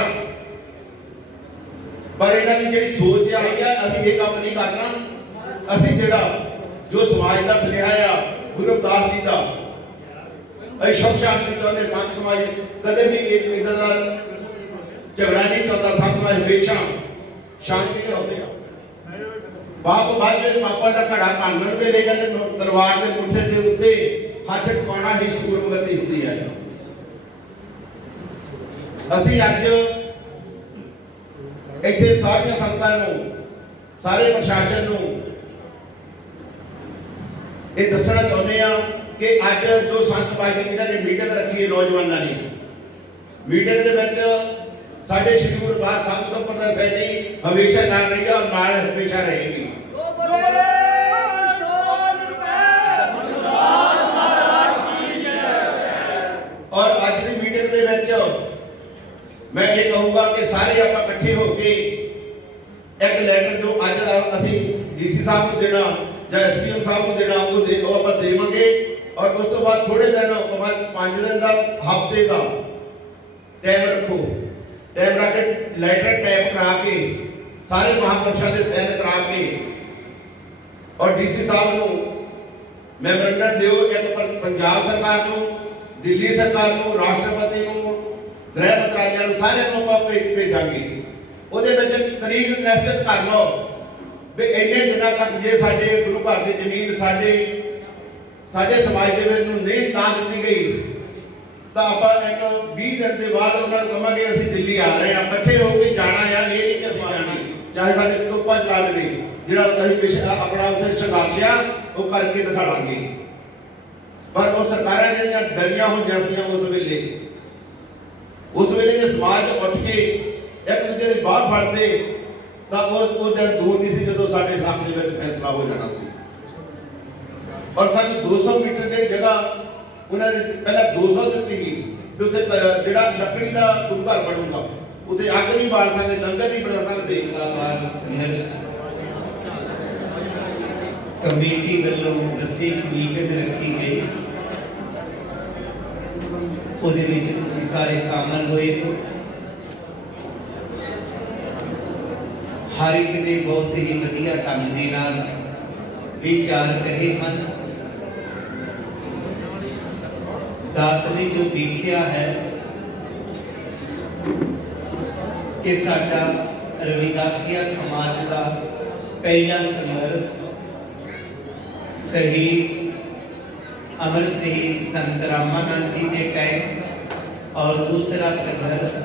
ਪਰ ਇਹਨਾਂ ਦੀ ਜਿਹੜੀ ਸੋਚ ਆ ਅਸੀਂ ਇਹ ਕੰਮ ਨਹੀਂ ਕਰਨਾ। ਅਸੀਂ ਜਿਹੜਾ ਜੋ ਸਮਾਜ ਦਾ ਸੁਨੇਹਾ ਆ ਗੁਰੂ ਰਵਿਦਾਸ ਜੀ ਦਾ, ਅਸੀਂ ਸੁਖ ਸ਼ਾਂਤੀ ਚਾਹੁੰਦੇ। ਸੰਤ ਸਮਾਜ ਕਦੇ ਵੀ ਇੱਕ ਨਾਲ ਝਗੜਾ ਨਹੀਂ ਚਾਹੁੰਦਾ, ਸੰਤ ਸਮਾਜ ਹਮੇਸ਼ਾ ਸ਼ਾਂਤੀ ਚਾਹੁੰਦੇ ਆ। ਬਾਪ ਬਾਜੇ ਪਾਪਾ ਦਾ ਘੜਾ ਭੰਨਣ ਦੇ ਲਈ ਕਹਿੰਦੇ ਤਲਵਾਰ ਦੇ ਮੁੱਠੇ ਦੇ ਉੱਤੇ ਹੱਥ ਟਿਕਾਉਣਾ ਹੀ ਸੂਰਮਗਤੀ ਹੁੰਦੀ ਹੈ। ਅਸੀਂ ਅੱਜ ਇੱਥੇ ਸਾਰੀਆਂ ਸੰਗਤਾਂ ਨੂੰ, ਸਾਰੇ ਪ੍ਰਸ਼ਾਸਨ ਨੂੰ ਇਹ ਦੱਸਣਾ ਚਾਹੁੰਦੇ ਆ ਕਿ ਅੱਜ ਜੋ ਸੰਤ ਸਮਾਜ ਦੇ ਇਹਨਾਂ ਨੇ ਮੀਟਿੰਗ ਰੱਖੀ ਹੈ ਨੌਜਵਾਨਾਂ ਨੇ, ਮੀਟਿੰਗ ਦੇ ਵਿੱਚ ਸਾਡੇ ਸ਼੍ਰੀ ਗੁਰੂ ਗ੍ਰੰਥ ਸਾਹਿਬ ਸੰਪਰਦਾ ਸੈਣੀ ਹਮੇਸ਼ਾ ਨਾਲ ਰਹੀ ਔਰ ਨਾਲ ਹਮੇਸ਼ਾ ਰਹੇਗੀ। ਔਰ ਅੱਜ ਦੀ ਮੀਟਿੰਗ ਦੇ ਵਿੱਚ ਮੈਂ ਇਹ ਕਹੂੰਗਾ ਕਿ ਸਾਰੇ ਆਪਾਂ ਇਕੱਠੇ ਹੋ ਕੇ ਇੱਕ ਲੈਟਰ ਜੋ ਅੱਜ ਅਸੀਂ ਡੀਸੀ ਸਾਹਿਬ ਨੂੰ ਦੇਣਾ ਜਾਂ ਐਸਪੀਐਮ ਸਾਹਿਬ ਨੂੰ ਦੇਣਾ ਉਹ ਆਪਾਂ ਦੇਵਾਂਗੇ। ਔਰ ਉਸ ਤੋਂ ਬਾਅਦ ਥੋੜੇ ਦਿਨ 5 ਦਿਨ ਦਾ ਹਫ਼ਤੇ ਦਾ ਟਾਈਮ ਰੱਖੋ, ਟਾਈਮ ਰੱਖ ਕੇ ਲੈਟਰ ਟਾਈਪ ਕਰਾ ਕੇ ਸਾਰੇ ਮਹਾਂਪੁਰਸ਼ਾਂ ਦੇ ਸਾਈਨ ਕਰਾ ਕੇ ਔਰ ਡੀਸੀ ਸਾਹਿਬ ਨੂੰ ਮੈਮੋਰੰਡਮ ਦਿਓ, ਇੱਕ ਪੰਜਾਬ ਸਰਕਾਰ ਨੂੰ, ਦਿੱਲੀ ਸਰਕਾਰ ਨੂੰ, ਰਾਸ਼ਟਰਪਤੀ ਨੂੰ, ਗ੍ਰਹਿ ਮੰਤਰਾਲਿਆਂ ਨੂੰ, ਸਾਰਿਆਂ ਨੂੰ ਆਪਾਂ ਭੇਜਾਂਗੇ। ਉਹਦੇ ਵਿੱਚ ਤਰੀਕ ਨਿਸ਼ਚਿਤ ਕਰ ਲਓ ਵੀ ਇੰਨੇ ਦਿਨਾਂ ਤੱਕ ਜੇ ਸਾਡੇ ਗੁਰੂ ਘਰ ਦੀ ਜ਼ਮੀਨ ਸਾਡੇ ਸਮਾਜ ਦੇ ਵਿੱਚ ਨੂੰ ਨਹੀਂ ਤਾਂ ਦਿੱਤੀ ਗਈ ਤਾਂ ਆਪਾਂ ਇੱਕ 20 ਦਿਨ ਦੇ ਬਾਅਦ ਉਹਨਾਂ ਨੂੰ ਕਹਾਂਗੇ ਅਸੀਂ ਦਿੱਲੀ ਆ ਰਹੇ ਹਾਂ, ਇਕੱਠੇ ਹੋ ਕੇ ਜਾਣਾ ਆ। ਇਹ ਨਹੀਂ ਕਿ ਅਸੀਂ ਜਾਣੀ, ਚਾਹੇ ਸਾਡੇ ਤੋਪਾਂ ਚਲਾ ਲਵੇ, ਜਿਹੜਾ ਅਸੀਂ ਆਪਣਾ ਉੱਥੇ ਸੰਘਰਸ਼ ਆ ਉਹ ਕਰਕੇ ਦਿਖਾਵਾਂਗੇ। ਪਰ ਉਹ ਸਰਕਾਰਾਂ ਜਿਹੜੀਆਂ ਡਰੀਆਂ ਹੋ ਜਾਂਦੀਆਂ ਉਸ ਵੇਲੇ ਜੇ ਸਮਾਜ ਉੱਠ ਕੇ ਇੱਕ ਦੂਜੇ ਦੀ ਬਾਹ ਫੜਦੇ ਤਾਂ ਉਹ ਦਿਨ ਦੂਰ ਨਹੀਂ ਸੀ ਜਦੋਂ ਸਾਡੇ ਹੱਕ ਦੇ ਵਿੱਚ ਫੈਸਲਾ ਹੋ ਜਾਣਾ ਸੀ। ਔਰ ਸਾਨੂੰ 200 ਮੀਟਰ ਜਿਹੜੀ ਜਗ੍ਹਾ ਉਹਨਾਂ ਨੇ ਪਹਿਲਾਂ 200 ਦਿੱਤੀ ਗਈ ਕਿ ਉੱਥੇ ਜਿਹੜਾ ਲੱਕੜੀ ਦਾ ਗੁਰੂ ਘਰ ਬਣੂਗਾ, ਉੱਥੇ ਅੱਗ ਨਹੀਂ ਬਾਲ ਸਕਦੇ, ਲੰਗਰ ਨਹੀਂ ਬਣਾ ਸਕਦੇ। ਕਮੇਟੀ ਵੱਲੋਂ ਵਿਸ਼ੇਸ਼ ਮੀਟਿੰਗ ਰੱਖੀ ਗਈ, ਉਹਦੇ ਵਿੱਚ ਤੁਸੀਂ ਸਾਰੇ ਸ਼ਾਮਲ ਹੋਏ। ਹਰ ਇੱਕ ਨੇ ਬਹੁਤ ਹੀ ਵਧੀਆ ਢੰਗ ਦੇ ਨਾਲ ਵਿਚਾਰ ਕਰੇ ਹਨ। ਦਾਸ ਨੇ ਜੋ ਦੇਖਿਆ ਹੈ ਕਿ ਸਾਡਾ ਰਵਿਦਾਸੀਆ ਸਮਾਜ ਦਾ ਪਹਿਲਾ ਸੰਘਰਸ਼ शहीद अमर शहीद संत रामानंद जी के टाइम और दूसरा संघर्ष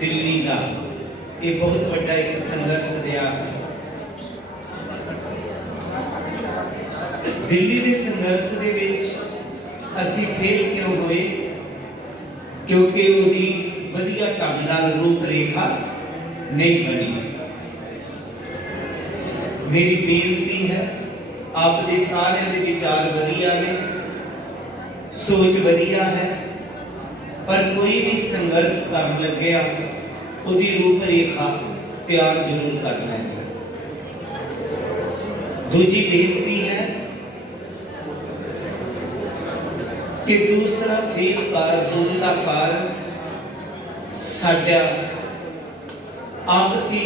दिल्ली का, ये बहुत बड़ा एक संघर्ष रहा है। ਦਿੱਲੀ ਦੇ ਸੰਘਰਸ਼ ਦੇ ਵਿੱਚ ਅਸੀਂ ਫੇਲ ਕਿਉਂ ਹੋਏ? ਕਿਉਂਕਿ ਉਹਦੀ ਵਧੀਆ ਢੰਗ ਨਾਲ ਰੂਪ ਰੇਖਾ ਨਹੀਂ ਬਣੀ। ਮੇਰੀ ਬੇਨਤੀ ਹੈ, ਆਪ ਦੇ ਸਾਰਿਆਂ ਦੇ ਵਿਚਾਰ ਵਧੀਆ ਨੇ, ਸੋਚ ਵਧੀਆ ਹੈ, ਪਰ ਕੋਈ ਵੀ ਸੰਘਰਸ਼ ਕਰਨ ਲੱਗਿਆ ਉਹਦੀ ਰੂਪ ਰੇਖਾ ਤਿਆਰ ਜ਼ਰੂਰ ਕਰਨਾ ਹੈ। ਦੂਜੀ ਬੇਨਤੀ ਹੈ ਕਿ ਦੂਸਰਾ ਫੇਲ ਹੋਣ ਦਾ ਕਾਰਨ ਸਾਡਾ ਆਪਸੀ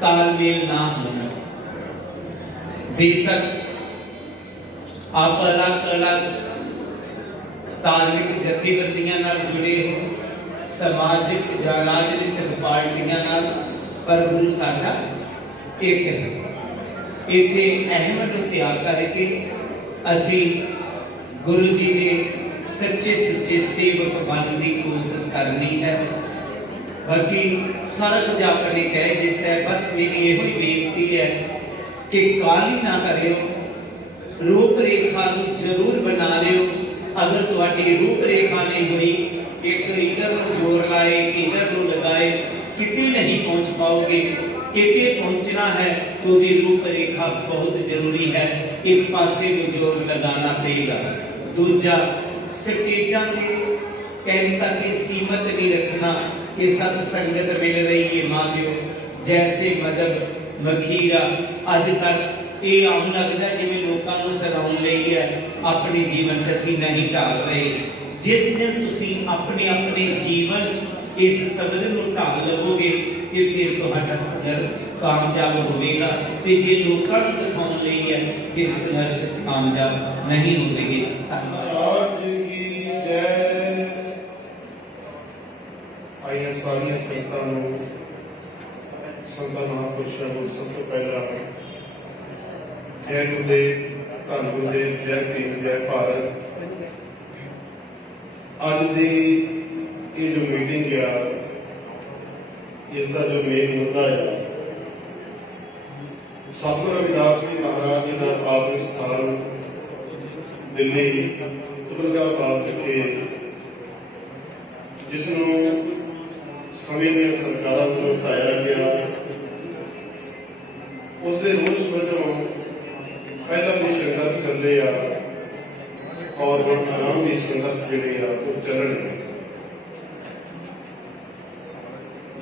ਤਾਲਮੇਲ ਨਾ ਹੋਣਾ। बेशक आप अलग अलग धार्मिक जथेबंदियां नाल जुड़े हो, समाजिक या राजनीतिक पार्टियां नाल, पर गुरु साडा एक है। इथे अहमद नूं त्याग करके असी गुरु जी दे सच्चे सच्चे सेवक बनने की कोशिश करनी है। बाकी सारा कुछ आपने कह दिता है। बस मेरी यही बेनती है कि काली ना करियो, रूप रेखा जरूर बना लियो। अगर तुम्हारी रूप रेखा नहीं हुई, एक इधर जोर लाए इधर लगाए, कितने नहीं पहुंच पाओगे। कितने पहुंचना है तो रूप रेखा बहुत जरूरी है। एक पासे में जोर लगाना पड़ेगा। दूजा, स्टेजां के कहने तक सीमित नहीं रखना कि सत्संगत मिल रही है मां दियो। जैसे मदब मखीरा अज तक ये आम लगता जिवें लोकां नूं सराउण लई है, अपने जीवन च असीं नहीं ढाल रहे। जिस दिन तुसीं अपने अपने जीवन इस शब्द नूं ढाल लवोगे ते फिर तुहाडा संघर्ष कामयाब होवेगा। ते जे लोकां नूं दिखाउण लई है फिर संघर्ष च कामयाब नहीं होवेगे। महाराज की जय। आइए सारियां संगतां नूं संत महापुरुषों को सब तो पहला जय गुरुदेव, धन गुरुदेव, जय भीम, जय भारत। अज की ये जो मीटिंग है, इसका जो मेन मुद्दा है, सतगुरु रविदास जी महाराज जी का पावन स्थान दिल्ली दुर्गाबाद विखे, जिसनों समय दी सरकारों को हटाया गया। उसके रोज वजों पहला भी संघर्ष चल रहे हैं और हम आराम भी संघर्ष जोड़े वो चलन गए।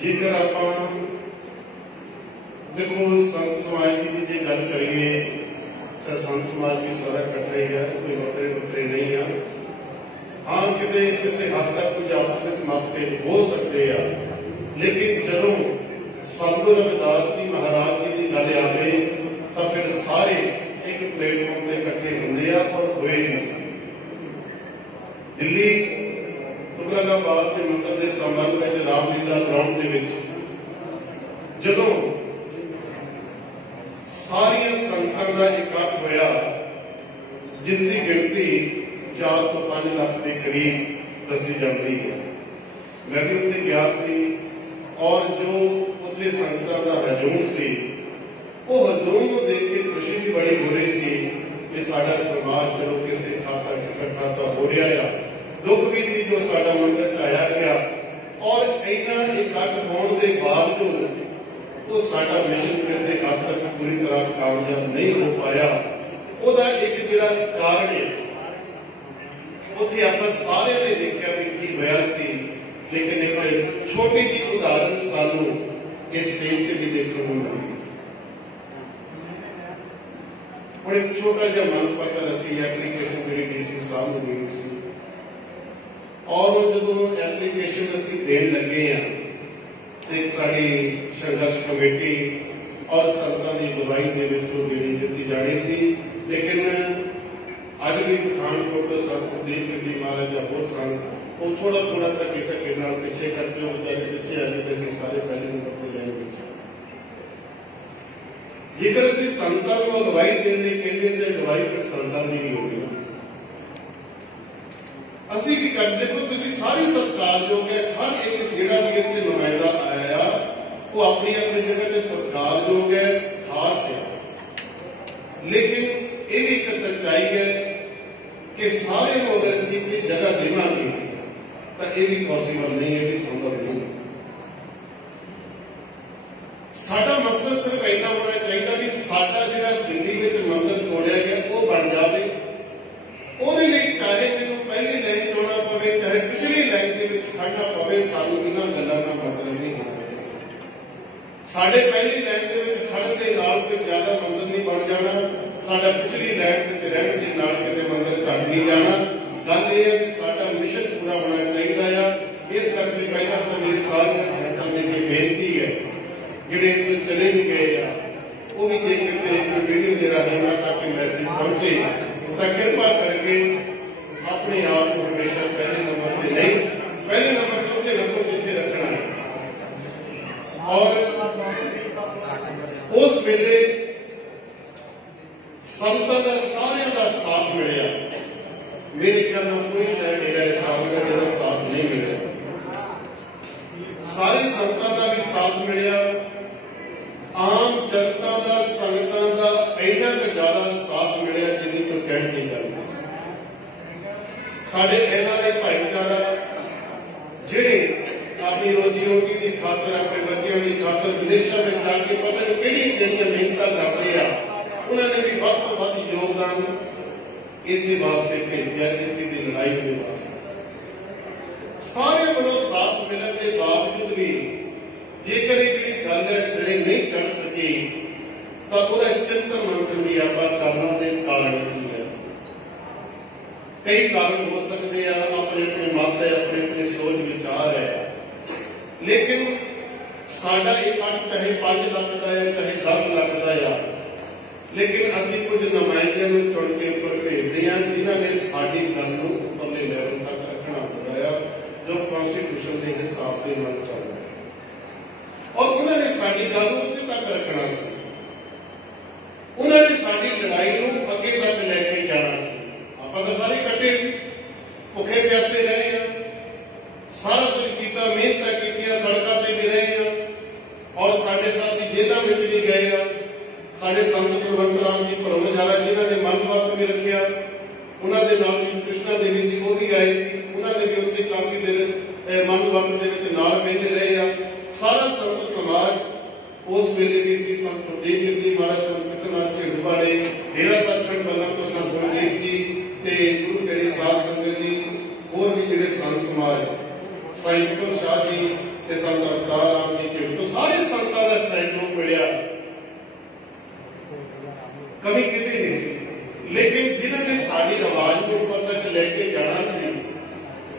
जेकर आप देखो संत समाज की जो गल करिए तो संत समाज भी सारा इकट्ठा ही है, कोई वक्रे वक्रे नहीं है। हाँ किते किसी हद तक कुछ आपस में मतभेद हो सकते हैं, लेकिन जदों सतगुरु रविदास जी महाराज जी की गल आ गई तो फिर सारे एक प्लेटफॉर्म पर इकट्ठे होंगे और हुए भी सन। दिल्ली दुर्गाबाद के मंदिर के संबंध में रामलीला ग्राउंड के जदों सारिया संगतां का इकट्ठ होया, जिसकी गिनती 4 तो 5 लाख के करीब दसी जाती है। मैं भी उत्थे गया सी और जो उत्थे संगतां का हजूम सी, वो हजूम को देख के खुशी भी बड़ी हो रही सी कि साडा समाज चलो किसी हद तक इकट्ठा तो हो रहा है। दुख भी सी जो साडा मंदिर ढाया गया और इन्ना इकट्ठ होने के बावजूद तो साडा मिशन किसी हद तक पूरी तरह कामयाब नहीं हो पाया। ਉਹਦਾ एक ਜਿਹੜਾ कारण है, ਉੱਥੇ ਆਪਾਂ ਸਾਰਿਆਂ ਨੇ देखा भी की ਹੋਇਆ ਸੀ। लेकिन एक छोटी जी उदाहरण सानू इस पेज पे भी देखने को मिली। और एक छोटा जहा मन पत्र असी एप्लीकेशन जी DC साहब को मिली सी और जो एप्लीकेशन असी देन लगे हैं तो एक साड़ी संघर्ष कमेटी और संतां की अगुवाई के देनी दी जानी सी। लेकिन अज भी पठानकोट तो संत गुरदीप जी महाराज होर सन, वो थोड़ा थोड़ा धक्के धक्के पिछे करके बेचारे पिछे आ गए थे। सारे पहले नंबर पर जाए पिछे। जेकर असी संतां को अगवाई देने कहते तो अगवाई फिर संतां की भी होगी। असी की करते देखो तुम सारी सत्कारयोग है, हर एक जिहड़ा भी इत्थे नुमाइंदा आया वो अपनी अपनी जगह पर सत्कारयोग है, खास है। लेकिन ਇਹ ਵੀ ਇੱਕ ਸੱਚਾਈ ਹੈ ਕਿ ਸਾਰਿਆਂ ਨੂੰ ਅਗਰ ਅਸੀਂ ਇਹ ਜਗ੍ਹਾ ਦੇਵਾਂਗੇ ਤਾਂ ਇਹ ਵੀ ਪੋਸੀਬਲ ਨਹੀਂ ਹੈ, ਵੀ ਸੰਭਵ ਨਹੀਂ ਹੈ। ਸਾਡਾ ਮਕਸਦ ਸਿਰਫ ਇੰਨਾ ਹੋਣਾ ਚਾਹੀਦਾ ਵੀ ਸਾਡਾ ਜਿਹੜਾ ਦਿੱਲੀ ਵਿੱਚ ਮੰਦਰ ਤੋੜਿਆ ਗਿਆ ਉਹ ਬਣ ਜਾਵੇ। ਉਹਦੇ ਲਈ ਚਾਹੇ ਮੈਨੂੰ ਪਹਿਲੀ ਲਾਈਨ 'ਚ ਆਉਣਾ ਪਵੇ, ਚਾਹੇ ਪਿਛਲੀ ਲਾਈਨ ਦੇ ਵਿੱਚ ਖੜਨਾ ਪਵੇ, ਸਾਨੂੰ ਇਹਨਾਂ ਗੱਲਾਂ ਦਾ ਮਤਲਬ ਨਹੀਂ ਹੋਣਾ ਚਾਹੀਦਾ। ਸਾਡੇ ਪਹਿਲੀ ਲਾਈਨ ਦੇ ਵਿੱਚ ਖੜਨ ਦੇ ਨਾਲ ਕੋਈ ਜ਼ਿਆਦਾ ਮੰਦਰ ਨਹੀਂ ਬਣ ਜਾਣਾ, ਸਾਡਾ ਪਿਛਲੀ ਲਾਈਨ ਵਿੱਚ ਰਹਿਣ ਦੇ ਨਾਲ ਕਿਤੇ ਮੰਦਰ ਘੱਟ ਨਹੀਂ ਜਾਣਾ। ਗੱਲ ਇਹ ਹੈ ਕਿ ਸਾਡਾ ਮਿਸ਼ਨ ਪੂਰਾ ਹੋਣਾ ਚਾਹੀਦਾ ਆ। ਇਸ ਕਰਕੇ ਪਹਿਲਾਂ ਤਾਂ ਮੇਰੀ ਸਾਰੀਆਂ ਸੰਗਤਾਂ ਦੇ ਅੱਗੇ ਬੇਨਤੀ ਹੈ, ਜਿਹੜੇ ਇੱਥੇ ਚਲੇ ਵੀ ਗਏ ਆ ਉਹ ਵੀ ਜੇ ਕਿਤੇ ਇੱਕ ਵੀਡੀਓ ਦੇ ਰਾਹੀਂ ਉਹਨਾਂ ਤੱਕ ਮੈਸੇਜ ਪਹੁੰਚੇ ਤਾਂ ਕਿਰਪਾ ਕਰਕੇ ਆਪਣੇ ਆਪ ਨੂੰ ਹਮੇਸ਼ਾ ਪਹਿਲੇ ਨੰਬਰ ਤੇ ਨਹੀਂ, ਪਹਿਲੇ ਨੰਬਰ ਤੇ ਉੱਥੇ ਰੱਖੋ ਜਿੱਥੇ ਰੱਖਣਾ ਹੈ। ਔਰ ਉਸ ਵੇਲੇ ਸੰਤਾਂ ਦਾ ਸਾਰਿਆਂ ਦਾ ਸਾਥ ਮਿਲਿਆ। ਮੇਰੇ ਖਿਆਲ ਨਾਲ ਕੋਈ ਸ਼ਾਇਦ ਡੇਰਾ ਐਸਾ ਹੋਵੇਗਾ ਜਿਹਦਾ ਸਾਥ ਨਹੀਂ ਮਿਲਿਆ। ਸਾਰੇ ਸੰਤਾਂ ਦਾ ਵੀ ਸਾਥ ਮਿਲਿਆ, ਆਮ ਜਨਤਾ ਦਾ, ਸੰਗਤਾਂ ਦਾ ਇੰਨਾ ਕੁ ਜ਼ਿਆਦਾ ਸਾਥ ਮਿਲਿਆ ਜਿਹਦੀ ਕੋਈ ਕਹਿਣ ਦੀ ਗੱਲ ਨਹੀਂ ਸੀ। ਸਾਡੇ ਇਹਨਾਂ ਦੇ ਭਾਈਚਾਰਾ ਜਿਹੜੇ ਆਪਣੀ ਰੋਜੀ ਰੋਟੀ ਦੀ ਖਾਤਰ, ਆਪਣੇ ਬੱਚਿਆਂ ਦੀ ਖਾਤਰ ਵਿਦੇਸ਼ਾਂ ਵਿੱਚ ਜਾ ਕੇ ਪਤਾ ਨਹੀਂ ਕਿਹੜੀਆਂ ਮਿਹਨਤਾਂ ਕਰਦੇ ਆ, ਉਹਨਾਂ ਨੇ ਵੀ ਵੱਧ ਤੋਂ ਵੱਧ ਯੋਗਦਾਨ ਇੱਥੇ ਵਾਸਤੇ ਭੇਜਿਆ, ਇੱਥੇ ਦੀ ਲੜਾਈ ਦੇ ਵਾਸਤੇ। ਸਾਰੇ ਵੱਲੋਂ ਸਾਥ ਮਿਲਣ ਦੇ ਬਾਵਜੂਦ ਵੀ ਜੇਕਰ ਇਹ ਜਿਹੜੀ ਗੱਲ ਹੈ ਸਿਰੇ ਨਹੀਂ ਚੜ੍ਹ ਸਕੀ ਤਾਂ ਉਹਦਾ ਚਿੰਤਨ ਮੰਥਨ ਵੀ ਆਪਾਂ ਕਰਨ ਦੇ ਕਾਰਨ ਕੀ ਹੈ। ਕਈ ਕਾਰਨ ਹੋ ਸਕਦੇ ਆ, ਆਪਣੇ ਆਪਣੇ ਮਤ ਹੈ, ਆਪਣੇ ਆਪਣੇ ਸੋਚ ਵਿਚਾਰ ਹੈ, ਲੇਕਿਨ ਸਾਡਾ ਇਹ ਇਕੱਠ ਚਾਹੇ 5 ਲੱਖ ਦਾ ਹੈ, ਚਾਹੇ 10 ਲੱਖ ਦਾ ਆ, ਲੇਕਿਨ ਅਸੀਂ ਕੁਝ ਨੁਮਾਇੰਦਿਆਂ ਨੂੰ ਚੁਣ ਕੇ ਉੱਪਰ ਭੇਜਦੇ ਹਾਂ ਜਿਨ੍ਹਾਂ ਨੇ ਸਾਡੀ ਗੱਲ ਨੂੰ ਉੱਪਰਲੇ ਲੈਵਲ ਤੱਕ ਰੱਖਣਾ ਹੁੰਦਾ ਆ, ਜੋ ਕਨਸਟੀਟਿਊਸ਼ਨ ਦੇ ਹਿਸਾਬ ਦੇ ਨਾਲ ਚੱਲਦਾ ਹੈ। ਔਰ ਉਹਨਾਂ ਨੇ ਸਾਡੀ ਗੱਲ ਨੂੰ ਉੱਥੇ ਤੱਕ ਰੱਖਣਾ ਸੀ, ਉਹਨਾਂ ਨੇ ਸਾਡੀ ਲੜਾਈ ਨੂੰ ਅੱਗੇ ਤੱਕ ਲੈ ਕੇ ਜਾਣਾ ਸੀ। ਆਪਾਂ ਤਾਂ ਸਾਰੇ ਇਕੱਠੇ ਸੀ, ਭੁੱਖੇ ਪਿਆਸੇ ਰਹੇ ਆ, ਸਾਰਾ ਕੁਝ ਕੀਤਾ, ਮਿਹਨਤਾਂ ਕੀਤੀਆਂ, ਸੜਕਾਂ ਤੇ ਵੀ ਰਹੇ ਆ, ਔਰ ਸਾਡੇ ਸਾਥੀ ਜੇਲ੍ਹਾਂ ਵਿੱਚ ਵੀ ਗਏ ਆ। ਸਾਡੇ ਸੰਤ ਕੁਲਵੰਤ ਰਾਮ ਜੀ ਭਰੋਮਜਾਰਾ ਜਿਨ੍ਹਾਂ ਨੇ ਮਨ ਵਰਤ ਵੀ ਰੱਖਿਆ, ਉਹਨਾਂ ਦੇ ਨਾਲ ਵੀ ਕ੍ਰਿਸ਼ਨਾ ਦੇਵੀ ਜੀ ਉਹ ਵੀ ਆਏ ਸੀ, ਉਹਨਾਂ ਨੇ ਵੀ ਉੱਥੇ ਕਾਫੀ ਦੇਰ ਮਨ ਵਰਤ ਦੇ ਵਿੱਚ ਨਾਲ ਬਹਿੰਦੇ ਰਹੇ ਆ। ਸਾਰਾ ਸੰਤ ਸਮਾਜ ਉਸ ਵੇਲੇ ਵੀ ਸੀ, ਸੰਤ ਗੁਰਦੇਵ ਜੀ ਮਹਾਰਾਜ, ਸੰਤ ਪਿਤਰਨਾਥ ਝਿੜੂ ਵਾਲੇ, ਡੇਰਾ ਸੱਚਖੰਡ ਵੱਲੋਂ ਤੋਂ ਸੰਤ ਗੁਰਦੇਵ ਜੀ ਤੇ ਗੁਰੂ ਪਿਆਰੀ ਸਾਧ ਸੰਗਤ ਜੀ, ਹੋਰ ਵੀ ਜਿਹੜੇ ਸੰਤ ਸਮਾਜ, ਸਾਈਂ ਕੁਤਬ ਸ਼ਾਹ ਜੀ ਤੇ ਸੰਤ ਅਵਤਾਰ ਰਾਮ ਜੀ ਝਿੜੂ ਤੋਂ ਸਾਰੇ ਸੰਤਾਂ ਦਾ ਸਹਿਯੋਗ ਮਿਲਿਆ, ਕਮੀ ਕਿਤੇ ਨਹੀਂ ਸੀ। ਲੇਕਿਨ ਜਿਨ੍ਹਾਂ ਨੇ ਸਾਡੀ ਆਵਾਜ਼ ਨੂੰ ਉੱਪਰ ਤੱਕ ਲੈ ਕੇ ਜਾਣਾ ਸੀ,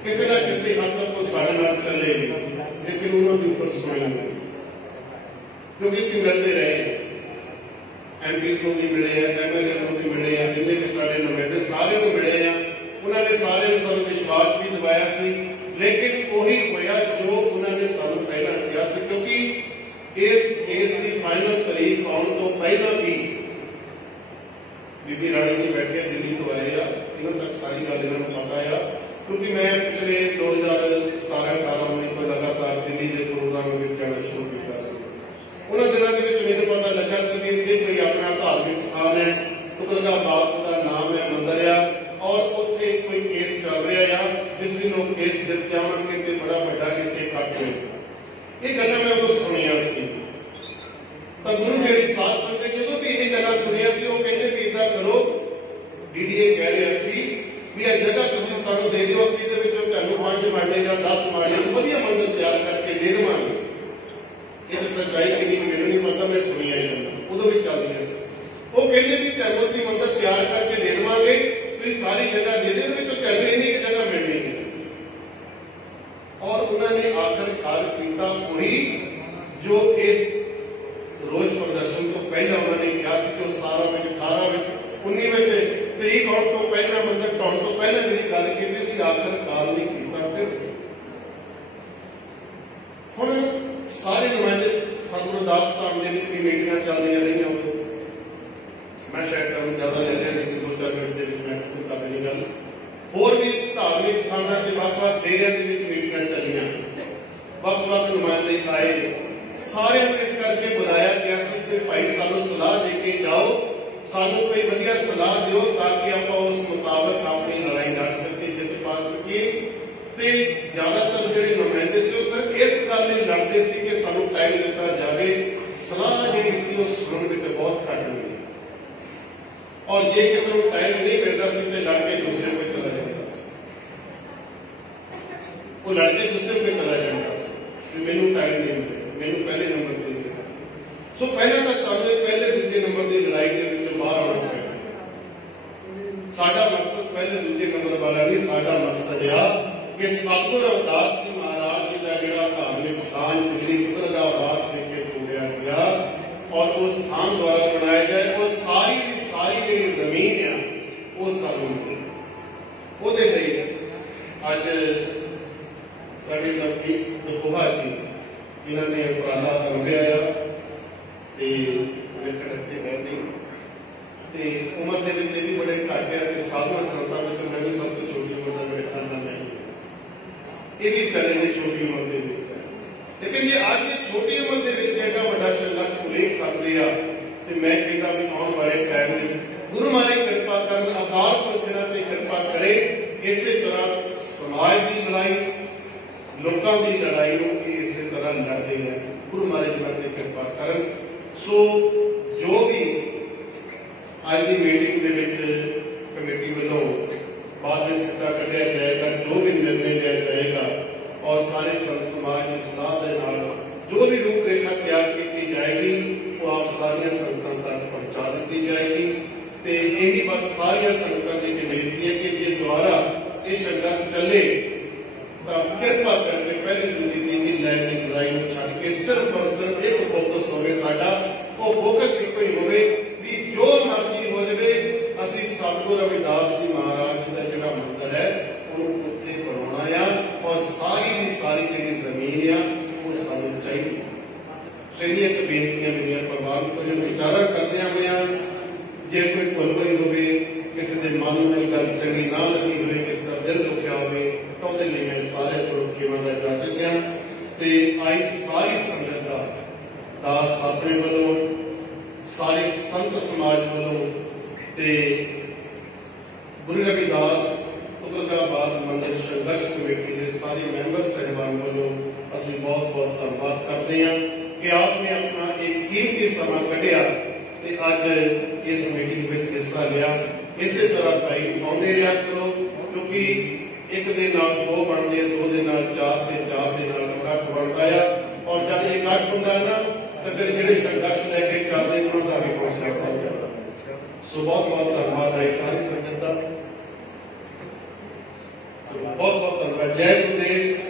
ਕਿਸੇ ਨਾ ਕਿਸੇ ਹੱਦ ਤੱਕ ਉਹ ਸਾਡੇ ਨਾਲ ਚੱਲੇ ਗਏ, ਲੇਕਿਨ ਉਹਨਾਂ ਦੇ ਉੱਪਰ ਸੁਣਿਆ ਨਹੀਂ, ਕਿਉਂਕਿ ਅਸੀਂ ਮਿਲਦੇ ਰਹੇ, ਐਮਪੀ ਨੂੰ ਵੀ ਮਿਲੇ ਆ, ਐਮਐਲਏ ਨੂੰ ਵੀ ਮਿਲੇ ਆ, ਜਿੰਨੇ ਵੀ ਸਾਡੇ ਨੁਮਾਇੰਦੇ ਸਾਰਿਆਂ ਨੂੰ ਮਿਲੇ ਆ। ਉਹਨਾਂ ਨੇ ਸਾਰਿਆਂ ਨੂੰ ਸਾਨੂੰ ਵਿਸ਼ਵਾਸ ਵੀ ਦਿਵਾਇਆ ਸੀ, ਲੇਕਿਨ ਉਹੀ ਹੋਇਆ ਜੋ ਉਹਨਾਂ ਨੇ ਸਾਨੂੰ ਪਹਿਲਾਂ ਕਿਹਾ ਸੀ। ਕਿਉਂਕਿ ਇਸ ਕੇਸ ਦੀ ਫਾਈਨਲ ਤਾਰੀਖ ਆਉਣ ਤੋਂ ਪਹਿਲਾਂ ਵੀ ਬੀਬੀ ਰਾਣੀ ਜੀ ਬੈਠੇ ਦਿੱਲੀ ਤੋਂ ਆਏ ਆ, ਇਹਨਾਂ ਤੱਕ ਸਾਰੀ ਗੱਲ ਇਹਨਾਂ ਨੂੰ ਪਤਾ ਆ, ਕਿਉਂਕਿ ਮੈਂ ਪਿਛਲੇ 2017-18 ਮਹੀਨੇ ਤੋਂ ਲਗਾਤਾਰ ਦਿੱਲੀ ਦੇ ਪ੍ਰੋਗਰਾਮ ਵਿੱਚ ਜਾਣਾ ਸ਼ੁਰੂ ਕੀਤਾ ਸੀ। ਉਹਨਾਂ ਦਿਨਾਂ ਦੇ ਵਿੱਚ ਮੈਨੂੰ ਪਤਾ ਲੱਗਾ ਸੀ ਕਿ ਇੱਥੇ ਕੋਈ ਆਪਣਾ ਧਾਰਮਿਕ ਸਥਾਨ ਹੈ, ਤੁਗਲਕਾਬਾਦ ਦਾ ਨਾਮ ਹੈ ਮੰਦਰ ਆ, ਔਰ ਉੱਥੇ ਕੋਈ ਕੇਸ ਚੱਲ ਰਿਹਾ ਆ, ਜਿਸ ਦਿਨ ਉਹ ਕੇਸ ਜਿੱਤ ਜਾਵਾਂਗੇ ਤੇ ਬੜਾ ਵੱਡਾ ਇੱਥੇ ਇਕੱਠ ਹੋਏਗਾ। ਇਹ ਗੱਲਾਂ ਮੈਂ ਉਦੋਂ ਸੁਣੀਆਂ ਸੀ, ਤਾਂ ਗੁਰੂ ਪਿਆਰੀ ਸਾਧ ਸੰਗਤ ਜਦੋਂ ਵੀ ਇਹ ਗੱਲਾਂ ਸੁਣੀਆਂ ਸੀ, ਉਹ ਕਹਿੰਦੇ ਵੀ ਏਦਾਂ ਕਰੋ, ਡੀਡੀਏ ਕਹਿ ਰਿਹਾ ਸੀ ਵੀ ਇਹ ਜਗ੍ਹਾ ਤੁਸੀਂ ਸਾਨੂੰ ਦੇ ਦਿਓ, ਅਸੀਂ ਇਹਦੇ ਵਿੱਚੋਂ ਤੁਹਾਨੂੰ 5 ਮਾਲੇ ਜਾਂ 10 ਮਾਲੇ ਵਧੀਆ ਮੰਦਰ ਤਿਆਰ ਕਰਕੇ ਦੇ ਦੇਵਾਂਗੇ। ਇਹ ਸੱਚਾਈ ਕਿੰਨੀ ਮੈਨੂੰ ਨਹੀਂ ਪਤਾ, ਮੈਂ ਸੁਣੀਆਂ ਇਹ ਗੱਲਾਂ ਉਦੋਂ ਵੀ ਚੱਲਦੀਆਂ ਸੀ। ਉਹ ਕਹਿੰਦੇ ਵੀ ਤੁਹਾਨੂੰ ਅਸੀਂ ਮੰਦਰ ਤਿਆਰ ਕਰਕੇ ਦੇ ਦੇਵਾਂਗੇ, ਤੁਸੀਂ ਸਾਰੀ ਜਗ੍ਹਾ ਦੇ ਦਿਓ, ਇਹਦੇ ਵਿੱਚੋਂ ਤੁਹਾਨੂੰ ਇੰਨੀ ਕੁ ਜਗ੍ਹਾ ਮਿਲਣੀ ਹੈ। ਔਰ ਉਹਨਾਂ ਨੇ ਆਖਰਕਾਰ ਕੀਤਾ ਉਹੀ ਜੋ ਇਸ ਰੋਜ਼ ਪ੍ਰਦਰਸ਼ਨ ਤੋਂ ਪਹਿਲਾਂ ਉਹਨਾਂ ਨੇ ਕਿਹਾ ਸੀ, ਜੋ 17 ਵਿੱਚ 18 ਵਿੱਚ 19 ਵਿੱਚ ਤਰੀਕ ਆਉਣ ਤੋਂ ਪਹਿਲਾਂ, ਮੰਦਰ ਢਾਉਣ ਤੋਂ ਪਹਿਲਾਂ ਜਿਹੜੀ ਗੱਲ ਕੀਤੀ ਸੀ, ਆਖਰਕਾਰ ਨਹੀਂ ਕੀਤਾ। ਫਿਰ ਹੁਣ ਸਾਰੇ ਨੁਮਾਇੰਦੇ ਸਤਿਗੁਰੂ ਦਾਸ ਧਾਮ ਦੇ ਵਿੱਚ ਵੀ ਮੀਟਿੰਗਾਂ ਚੱਲਦੀਆਂ ਰਹੀਆਂ। ਮੈਂ ਸ਼ਾਇਦ ਤੁਹਾਨੂੰ ਜ਼ਿਆਦਾ ਲੈ ਰਿਹਾ ਨਹੀਂ, 2-4 ਮਿੰਟ ਦੇ ਵਿੱਚ ਮੈਂ ਖਤਮ ਕਰ ਦੇਣੀ ਗੱਲ। ਹੋਰ ਵੀ ਧਾਰਮਿਕ ਸਥਾਨਾਂ ਤੇ ਵੱਖ-ਵੱਖ ਡੇਰਿਆਂ ਦੇ ਵਿੱਚ ਮੀਟਿੰਗਾਂ ਚੱਲੀਆਂ, ਵੱਖ-ਵੱਖ ਨੁਮਾਇੰਦੇ ਆਏ, ਸਾਰਿਆਂ ਨੂੰ ਇਸ ਕਰਕੇ ਬੁਲਾਇਆ ਗਿਆ ਸੀ ਕਿ ਭਾਈ ਸਾਨੂੰ ਸਲਾਹ ਦੇ ਕੇ ਜਾਓ ਸਾਨੂੰ ਕੋਈ ਵਧੀਆ ਸਲਾਹ ਦਿਓ ਤਾਂ ਕਿ ਆਪਾਂ ਉਸ ਮੁਤਾਬਕ ਆਪਣੀ ਲੜਾਈ ਲੜ ਸਕੀਏ, ਜਿੱਤ ਪਾ ਸਕੀਏ। ਤੇ ਜ਼ਿਆਦਾਤਰ ਜਿਹੜੇ ਨੁਮਾਇੰਦੇ ਸੀ ਉਹ ਸਿਰਫ ਇਸ ਗੱਲ ਲਈ ਲੜਦੇ ਸੀ ਕਿ ਸਾਨੂੰ ਟਾਈਮ ਦਿੱਤਾ ਜਾਵੇ। ਸਲਾਹ ਜਿਹੜੀ ਸੀ ਉਹ ਸੁਣਨ ਵਿੱਚ ਬਹੁਤ ਘੱਟ ਮਿਲੀ, ਔਰ ਜੇ ਕਿਸੇ ਨੂੰ ਟਾਈਮ ਨਹੀਂ ਮਿਲਦਾ ਸੀ ਤੇ ਲੜ ਕੇ ਦੂਸਰੇ ਕੋਲ ਚਲਾ ਜਾਂਦਾ ਸੀ। ਉਹ ਲੜ ਕੇ ਦੂਸਰੇ ਕੋਲ ਚਲਾ ਜਾਂਦਾ ਸੀ ਕਿ ਮੈਨੂੰ ਟਾਈਮ ਨਹੀਂ ਮਿਲਿਆ, ਮੈਨੂੰ ਪਹਿਲੇ ਨੰਬਰ ਤੇ ਨਹੀਂ। ਸੋ ਪਹਿਲਾਂ ਤਾਂ ਸਾਨੂੰ ਪਹਿਲੇ ਦੂਜੇ ਨੰਬਰ ਦੀ ਲੜਾਈ ਦੇ ਵਿੱਚੋਂ ਬਾਹਰ ਆਉਣਾ ਪੈਣਾ। ਸਾਡਾ ਮਕਸਦ ਪਹਿਲੇ ਦੂਜੇ ਨੰਬਰ ਵਾਲਾ ਨਹੀਂ, ਸਾਡਾ ਮਕਸਦ ਆ ਕਿ ਸਤਿਗੁਰੂ ਰਵਿਦਾਸ ਜੀ ਮਹਾਰਾਜ ਜੀ ਦਾ ਜਿਹੜਾ ਧਾਰਮਿਕ ਸਥਾਨ ਦਿੱਲੀ ਮੁਕਰਦਾਬਾਦ ਵਿਖੇ ਤੋੜਿਆ ਗਿਆ ਔਰ ਉਸ ਸਥਾਨ ਦੁਆਰਾ ਬਣਾਇਆ ਜਾਏ, ਉਹ ਸਾਰੀ ਦੀ ਸਾਰੀ ਜਿਹੜੀ ਜ਼ਮੀਨ ਆ ਉਹ ਸਾਨੂੰ ਮਿਲੇ। ਉਹਦੇ ਲਈ ਅੱਜ ਸਾਡੇ ਨਵਦੀਪ ਦਬੋਹਾ ਜੀ ਜਿਨ੍ਹਾਂ ਨੇ ਉਪਰਾਲਾ ਕਰਵਾਇਆ ਆ ਤੇ ਵੇਖਣ ਇੱਥੇ ਹੈ ਨਹੀਂ ਤੇ ਉਮਰ ਦੇ ਵਿੱਚ ਇਹ ਵੀ ਬੜੇ ਘੱਟ ਹੈ ਤੇ ਸਾਧੂਆਂ ਸੰਤਾਂ ਵਿੱਚ ਮੈਂ ਵੀ ਸਭ ਤੋਂ ਛੋਟੀ ਉਮਰ ਦਾ ਮੇਰੇ ਖਿਆਲ ਨਾਲ ਇਹ ਵੀ ਵਿਚਾਰੇ ਨੇ ਛੋਟੀ ਉਮਰ ਦੇ ਵਿੱਚ ਹੈ। ਲੇਕਿਨ ਜੇ ਅੱਜ ਇਹ ਛੋਟੀ ਉਮਰ ਦੇ ਵਿੱਚ ਐਡਾ ਵੱਡਾ ਲਕਸ਼ ਉਲੀਕ ਸਕਦੇ ਆ ਤੇ ਮੈਂ ਕਹਿੰਦਾ ਵੀ ਆਉਣ ਵਾਲੇ ਟਾਈਮ ਵਿੱਚ ਗੁਰੂ ਮਹਾਰਾਜ ਕਿਰਪਾ ਕਰਨ, ਅਕਾਲ ਪੁਰਖ ਜਿਨ੍ਹਾਂ ਤੇ ਕਿਰਪਾ ਕਰੇ, ਇਸੇ ਤਰ੍ਹਾਂ ਸਮਾਜ ਦੀ ਲੜਾਈ, ਲੋਕਾਂ ਦੀ ਲੜਾਈ ਨੂੰ ਵੀ ਇਸੇ ਤਰ੍ਹਾਂ ਲੜਦੇ ਆ। ਗੁਰੂ ਮਹਾਰਾਜ ਜਿਨ੍ਹਾਂ ਤੇ ਕਿਰਪਾ ਕਰਨ। ਸੋ ਜੋ ਵੀ ਅੱਜ ਦੀ ਮੀਟਿੰਗ ਦੇ ਵਿੱਚ ਕਮੇਟੀ ਵੱਲੋਂ ਬਾਅਦ ਵਿੱਚ ਸਿੱਟਾ ਕੱਢਿਆ ਜਾਏਗਾ, ਜੋ ਵੀ ਨਿਰਣੇ ਲਿਆ ਜਾਏਗਾ ਔਰ ਸਾਰੇ ਸੰਤ ਸਮਾਜ ਦੀ ਸਲਾਹ ਦੇ ਨਾਲ ਜੋ ਵੀ ਰੂਪ ਰੇਖਾ ਤਿਆਰ ਕੀਤੀ ਜਾਏਗੀ ਉਹ ਆਪ ਸਾਰੀਆਂ ਸੰਗਤਾਂ ਤੱਕ ਪਹੁੰਚਾ ਦਿੱਤੀ ਜਾਏਗੀ। ਤੇ ਇਹੀ ਬਸ ਸਾਰੀਆਂ ਸੰਗਤਾਂ ਦੀ ਬੇਨਤੀ ਹੈ ਕਿ ਜੇ ਦੁਆਰਾ ਇਹ ਸੰਗਤ ਚੱਲੇ ਤਾਂ ਕਿਰਪਾ ਕਰਕੇ ਪਹਿਲੀ ਦੂਜੀ ਤੀਜੀ ਲੈ ਦੀ ਲੜਾਈ ਨੂੰ ਛੱਡ ਕੇ ਸਿਰਫ ਔਰ ਸਿਰਫ ਇੱਕ ਫੋਕਸ ਹੋਵੇ ਸਾਡਾ। ਉਹ ਫੋਕਸ ਇੱਕੋ ਹੀ ਹੋਵੇ ਵੀ ਜੋ ਮਰਜ਼ੀ ਹੋ ਜਾਵੇ ਅਸੀਂ ਸਤਿਗੁਰੂ ਰਵਿਦਾਸ ਜੀ ਮਹਾਰਾਜ ਜੀ ਦਾ ਜਿਹੜਾ ਮੰਦਰ ਹੈ ਉਹਨੂੰ ਉੱਥੇ ਬਣਾਉਣਾ ਆ ਔਰ ਸਾਰੀ ਦੀ ਸਾਰੀ ਜਿਹੜੀ ਜ਼ਮੀਨ ਆ ਉਹ ਸਾਨੂੰ ਚਾਹੀਦੀ। ਸੇਨੀਆਂ ਇੱਕ ਬੇਨਤੀਆਂ ਮੇਰੀਆਂ ਪ੍ਰਵਾਨ ਤੋਂ ਜੋ ਵਿਚਾਰਾ ਕਰਦਿਆਂ ਹੋਇਆਂ ਜੇ ਕੋਈ ਭੁੱਲ ਹੋਈ ਹੋਵੇ, ਕਿਸੇ ਦੇ ਮਨ ਨੂੰ ਕੋਈ ਗੱਲ ਚੰਗੀ ਨਾ ਲੱਗੀ ਹੋਵੇ, ਕਿਸੇ ਦਾ ਦਿਲ ਦੁਖਿਆ ਹੋਵੇ ਤਾਂ ਉਹਦੇ ਲਈ ਮੈਂ ਸਾਰੇ ਪੁਰਖੀਆਂ ਦਾ ਜਾਚਕ ਹਾਂ ਤੇ ਆਈ ਸਾਰੀ ਸੰਗਤ ਦਾ ਦਾਸ ਸਾਧਰੇ ਵੱਲੋਂ, ਸਾਰੇ ਸੰਤ ਸਮਾਜ ਵੱਲੋਂ ਤੇ ਗੁਰੂ ਰਵਿਦਾਸ ਤੁਗਲਕਾਬਾਦ ਮੰਦਿਰ ਸੰਘਰਸ਼ ਕਮੇਟੀ ਦੇ ਸਾਰੇ ਮੈਂਬਰ ਸਹਿਬਾਨ ਵੱਲੋਂ ਅਸੀਂ ਬਹੁਤ ਬਹੁਤ ਧੰਨਵਾਦ ਕਰਦੇ ਹਾਂ ਕਿ ਆਪ ਨੇ ਆਪਣਾ ਇੱਕ ਕੀਮਤੀ ਸਮਾਂ ਕੱਢਿਆ ਤੇ ਅੱਜ ਇਸ ਮੀਟਿੰਗ ਵਿੱਚ ਹਿੱਸਾ ਲਿਆ। ਇਸੇ ਤਰ੍ਹਾਂ ਭਾਈ ਆਉਂਦੇ ਰਿਹਾ ਕਰੋ ਕਿਉਂਕਿ ਇੱਕ ਦੇ ਨਾਲ ਦੋ ਬਣਦੇ ਆ, ਦੋ ਦੇ ਨਾਲ ਚਾਰ ਤੇ ਚਾਰ ਦੇ ਨਾਲ ਇਕੱਠ ਬਣਦਾ ਆ ਔਰ ਜਦ ਇਹ ਇਕੱਠ ਹੁੰਦਾ ਨਾ ਤਾਂ ਫਿਰ ਜਿਹੜੇ ਸੰਘਰਸ਼ ਲੈ ਕੇ ਚੱਲਦੇ ਉਹਨਾਂ ਦਾ ਵੀ ਹੌਸਲਾ ਵੱਧ ਜਾਂਦਾ ਹੈ। ਸੋ ਬਹੁਤ ਬਹੁਤ ਧੰਨਵਾਦ ਹੈ ਸਾਰੀ ਸੰਗਤ ਦਾ, ਬਹੁਤ ਬਹੁਤ ਧੰਨਵਾਦ। ਜੈ ਗੁਰਦੇਵ।